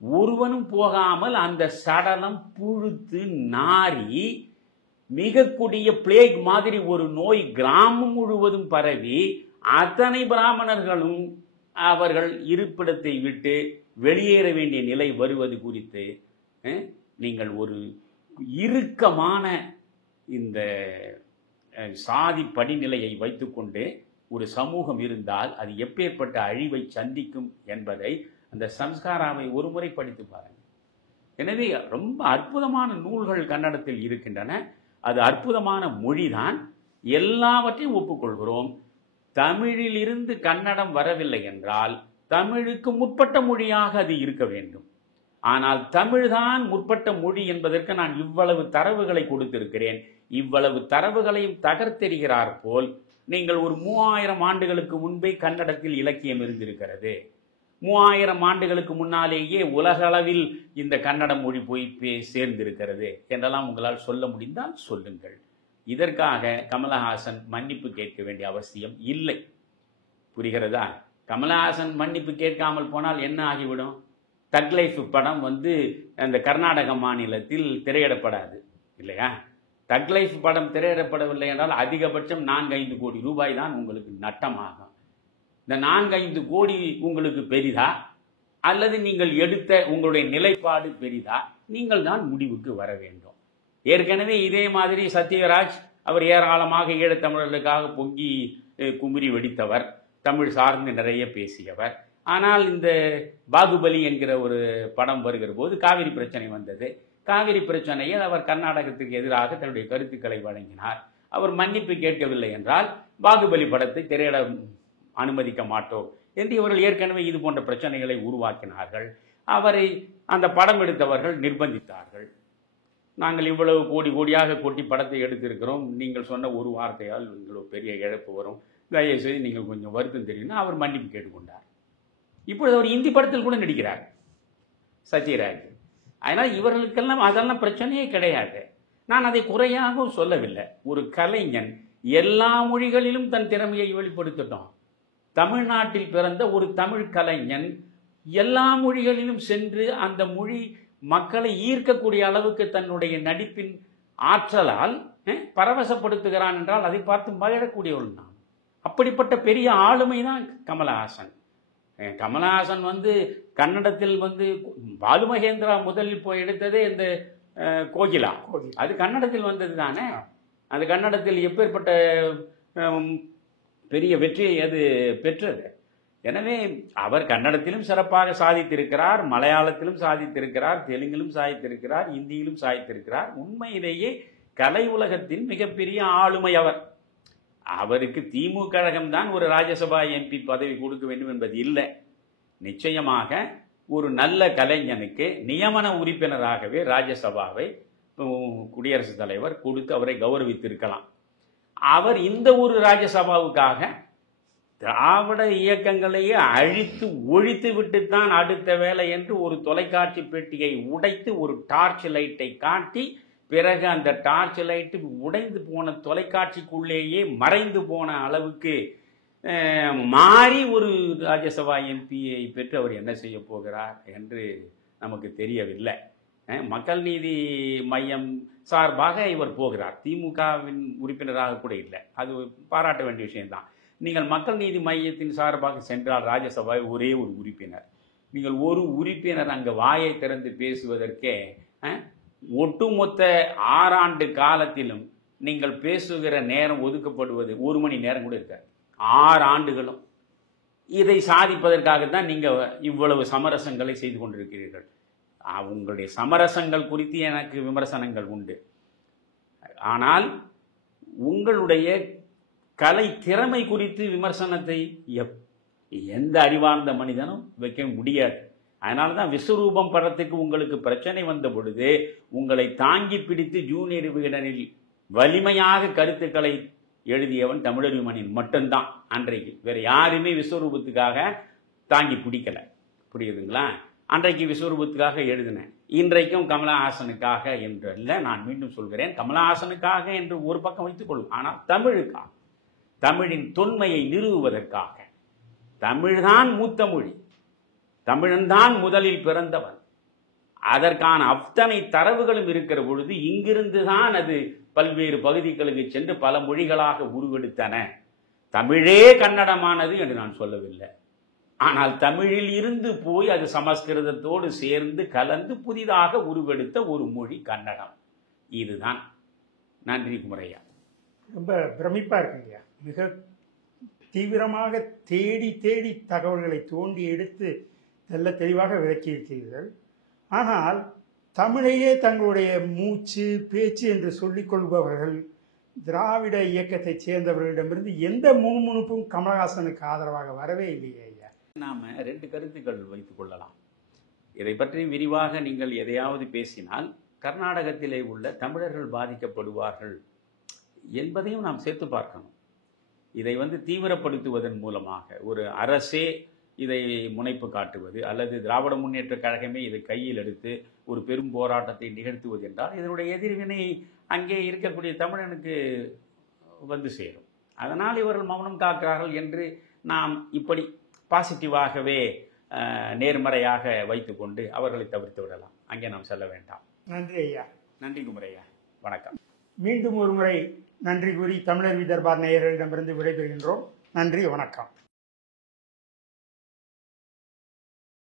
ஒருவனும் போகாமல் அந்த சடலம் புழுத்து நாரி மிக கொடிய பிளேக் மாதிரி ஒரு நோய் கிராமம் முழுவதும் பரவி அத்தனை பிராமணர்களும் அவர்கள் இருப்பிடத்தை விட்டு வெளியேற வேண்டிய நிலை வருவது குறித்து நீங்கள் ஒரு இறுக்கமான இந்த சாதி படிநிலையை வைத்துக்கொண்டு ஒரு சமூகம் இருந்தால் அது எப்பேற்பட்ட அழிவை சந்திக்கும் என்பதை அந்த சம்ஸ்காராவை ஒரு முறை படித்து பாருங்கள். எனவே ரொம்ப அற்புதமான நூல்கள் கன்னடத்தில் இருக்கின்றன. அது அற்புதமான மொழிதான். எல்லாவற்றையும் ஒப்புக்கொள்கிறோம். தமிழிலிருந்து கன்னடம் வரவில்லை என்றால் தமிழுக்கு முற்பட்ட மொழியாக அது இருக்க வேண்டும். ஆனால் தமிழ்தான் முற்பட்ட மொழி என்பதற்கு நான் இவ்வளவு தரவுகளை கொடுத்திருக்கிறேன். இவ்வளவு தரவுகளையும் தகர்த்தெறிகிறார் போல் நீங்கள் ஒரு 3000 ஆண்டுகளுக்கு முன்பே கன்னடத்தில் இலக்கியம் இருந்திருக்கிறது. 3000 ஆண்டுகளுக்கு முன்னாலேயே உலகளவில் இந்த கன்னட மொழி போய் சேர்ந்திருக்கிறது என்றெல்லாம் உங்களால் சொல்ல முடிந்தால் சொல்லுங்கள். இதற்காக கமலஹாசன் மன்னிப்பு கேட்க வேண்டிய அவசியம் இல்லை. புரிகிறதா? கமலஹாசன் மன்னிப்பு கேட்காமல் போனால் என்ன ஆகிவிடும்? தக் லைஃப் படம் அந்த கர்நாடக மாநிலத்தில் திரையிடப்படாது இல்லையா? தக் லைஃப் படம் திரையிடப்படவில்லை என்றால் அதிகபட்சம் 4-5 கோடி ரூபாய் தான் உங்களுக்கு நட்டமாகும். இந்த 4-5 கோடி உங்களுக்கு பெரிதா அல்லது நீங்கள் எடுத்த உங்களுடைய நிலைப்பாடு பெரிதா? நீங்கள் தான் முடிவுக்கு வர வேண்டும். ஏற்கனவே இதே மாதிரி சத்யராஜ் அவர் ஏராளமாக ஈழத்தமிழர்களுக்காக பொங்கி குமுறி வெடித்தவர், தமிழ் சார்ந்து நிறைய பேசியவர். ஆனால் இந்த பாகுபலி என்கிற ஒரு படம் வருகிற போது காவிரி பிரச்சனை வந்தது. காவிரி பிரச்சனையில் அவர் கர்நாடகத்துக்கு எதிராக தன்னுடைய கருத்துக்களை வழங்கினார். அவர் மன்னிப்பு கேட்கவில்லை என்றால் பாகுபலி படத்தை திரையிட அனுமதிக்க மாட்டோம் என்று இவர்கள் ஏற்கனவே இது போன்ற பிரச்சனைகளை உருவாக்கினார்கள். அவரை அந்த படம் எடுத்தவர்கள் நிர்பந்தித்தார்கள். நாங்கள் இவ்வளவு கோடி கோடியாக கொட்டி படத்தை எடுத்திருக்கிறோம், நீங்கள் சொன்ன ஒரு வார்த்தையால் இவ்வளவு பெரிய இழப்பு வரும், தயவுசெய்து நீங்கள் கொஞ்சம் வருத்தம் தெரியும்னா அவர் மன்னிப்பு கேட்டுக்கொண்டார். இப்பொழுது அவர் இந்தி படத்தில் கூட நடிக்கிறார் சத்யராஜ். அதனால் இவர்களுக்கெல்லாம் அதெல்லாம் பிரச்சனையே கிடையாது. நான் அதை குறையாக சொல்லவில்லை. ஒரு கலைஞன் எல்லா மொழிகளிலும் தன் திறமையை வெளிப்படுத்தட்டும். தமிழ்நாட்டில் பிறந்த ஒரு தமிழ் கலைஞன் எல்லா மொழிகளிலும் சென்று அந்த மொழி மக்களை ஈர்க்கக்கூடிய அளவுக்கு தன்னுடைய நடிப்பின் ஆற்றலால் பரவசப்படுத்துகிறான் என்றால் அதை பார்த்து மகிழக்கூடியவள் நான். அப்படிப்பட்ட பெரிய ஆளுமை தான் கமலஹாசன். கமலஹாசன் கன்னடத்தில் பாலு மகேந்திரா முதலில் போய் எடுத்ததே இந்த கோகிலா, அது கன்னடத்தில் வந்தது தானே. அது கன்னடத்தில் எப்பேற்பட்ட பெரிய வெற்றியை அது பெற்றது. எனவே அவர் கன்னடத்திலும் சிறப்பாக சாதித்திருக்கிறார், மலையாளத்திலும் சாதித்திருக்கிறார், தெலுங்கிலும் சாதித்திருக்கிறார், இந்தியிலும் சாதித்திருக்கிறார். உண்மையிலேயே கலை உலகத்தின் மிகப்பெரிய ஆளுமை அவர். அவருக்கு திமுக கழகம்தான் ஒரு ராஜ்யசபா எம்பி பதவி கொடுக்க வேண்டும் என்பது இல்லை. நிச்சயமாக ஒரு நல்ல கலைஞனுக்கு நியமன உறுப்பினராகவே ராஜ்யசபாவை குடியரசுத் தலைவர் கொடுத்து அவரை கௌரவித்திருக்கலாம். அவர் இந்த ஒரு ராஜ்யசபாவுக்காக திராவிட இயக்கங்களையே அழித்து ஒழித்து விட்டுத்தான் அடுத்த வேலை என்று ஒரு தொலைக்காட்சி பெட்டியை உடைத்து ஒரு டார்ச் லைட்டை காட்டி, பிறகு அந்த டார்ச் லைட்டு உடைந்து போன தொலைக்காட்சிக்குள்ளேயே மறைந்து போன அளவுக்கு மாறி ஒரு ராஜ்யசபா எம்பியை பெற்று அவர் என்ன செய்ய போகிறார் என்று நமக்கு தெரியவில்லை. மக்கள் நீதி மையம் சார்பாக இவர் போகிறார், திமுகவின் உறுப்பினராக கூட இல்லை. அது பாராட்ட வேண்டிய விஷயம்தான். நீங்கள் மக்கள் நீதி மையத்தின் சார்பாக சென்றால் ராஜ்யசபா ஒரே ஒரு உறுப்பினர், நீங்கள் ஒரு உறுப்பினர் அங்கே வாயை திறந்து பேசுவதற்கே ஒட்டுமொத்த 6 ஆண்டு காலத்திலும் நீங்கள் பேசுகிற நேரம் ஒதுக்கப்படுவது 1 மணி நேரம் கூட இருக்காது. 6 ஆண்டுகளும் இதை சாதிப்பதற்காகத்தான் நீங்கள் இவ்வளவு சமரசங்களை செய்து கொண்டிருக்கிறீர்கள். உங்களுடைய சமரசங்கள் குறித்து எனக்கு விமர்சனங்கள் உண்டு. ஆனால் உங்களுடைய கலை திறமை குறித்து விமர்சனத்தை எந்த அறிவார்ந்த மனிதனும் வைக்க முடியாது. அதனால தான் விஸ்வரூபம் படத்துக்கு உங்களுக்கு பிரச்சனை வந்த பொழுது உங்களை தாங்கி பிடித்து ஜூனியர் விகடனில் வலிமையாக கருத்துக்களை எழுதியவன் தமிழறிமணின் மட்டும்தான் அன்றைக்கு. வேறு யாருமே விஸ்வரூபத்துக்காக தாங்கி பிடிக்கலை. புரியுதுங்களா? அன்றைக்கு விஸ்வரூபத்துக்காக எழுதினேன். இன்றைக்கும் கமலஹாசனுக்காக என்று அல்ல, நான் மீண்டும் சொல்கிறேன், கமலஹாசனுக்காக என்று ஒரு பக்கம் வைத்துக் கொள்ளும். ஆனால் தமிழுக்காக, தமிழின் தொன்மையை நிறுவுவதற்காக. தமிழ்தான் மூத்த மொழி, தமிழன்தான் முதலில் பிறந்தவன். அதற்கான அத்தனை தரவுகளும் இருக்கிற பொழுது இங்கிருந்து தான் அது பல்வேறு பகுதிகளுக்கு சென்று பல மொழிகளாக உருவெடுத்தன. தமிழே கன்னடமானது என்று நான் சொல்லவில்லை. ஆனால் தமிழில் இருந்து போய் அது சமஸ்கிருதத்தோடு சேர்ந்து கலந்து புதிதாக உருவெடுத்த ஒரு மொழி கன்னடம். இதுதான். நன்றி குமரையா. ரொம்ப பிரமிப்பா இருக்குங்கய்யா. மிக தீவிரமாக தேடி தேடி தகவல்களை தோண்டி எடுத்து நல்ல தெளிவாக விளக்கியிருக்கிறீர்கள். ஆனால் தமிழையே தங்களுடைய மூச்சு பேச்சு என்று சொல்லிக் கொள்பவர்கள் திராவிட இயக்கத்தைச் சேர்ந்தவர்களிடமிருந்து எந்த முணுமுணுப்பும் கமலஹாசனுக்கு ஆதரவாக வரவே இல்லையே ஐயா. நாம் 2 கருத்துக்கள் வைத்துக் கொள்ளலாம். இதை பற்றி விரிவாக நீங்கள் எதையாவது பேசினால் கர்நாடகத்திலே உள்ள தமிழர்கள் பாதிக்கப்படுவார்கள் என்பதையும் நாம் சேர்த்து பார்க்கணும். இதை தீவிரப்படுத்துவதன் மூலமாக ஒரு அரசே இதை முனைப்பு காட்டுவது அல்லது திராவிட முன்னேற்றக் கழகமே இதை கையில் எடுத்து ஒரு பெரும் போராட்டத்தை நிகழ்த்துவது என்றால் இதனுடைய எதிர்வினை அங்கே இருக்கக்கூடிய தமிழனுக்கு சேரும். அதனால் இவர்கள் மௌனம் காக்கிறார்கள் என்று நாம் இப்படி பாசிட்டிவாகவே நேர்மறையாக வைத்துக்கொண்டு அவர்களை தவிர்த்து விடலாம். அங்கே நாம் செல்ல வேண்டாம். நன்றி ஐயா. நன்றி குமரையா. வணக்கம். மீண்டும் ஒரு முறை நன்றி கூறி தமிழர் தர்பார் நேயர்களிடமிருந்து விடைபெறுகின்றோம். நன்றி, வணக்கம்.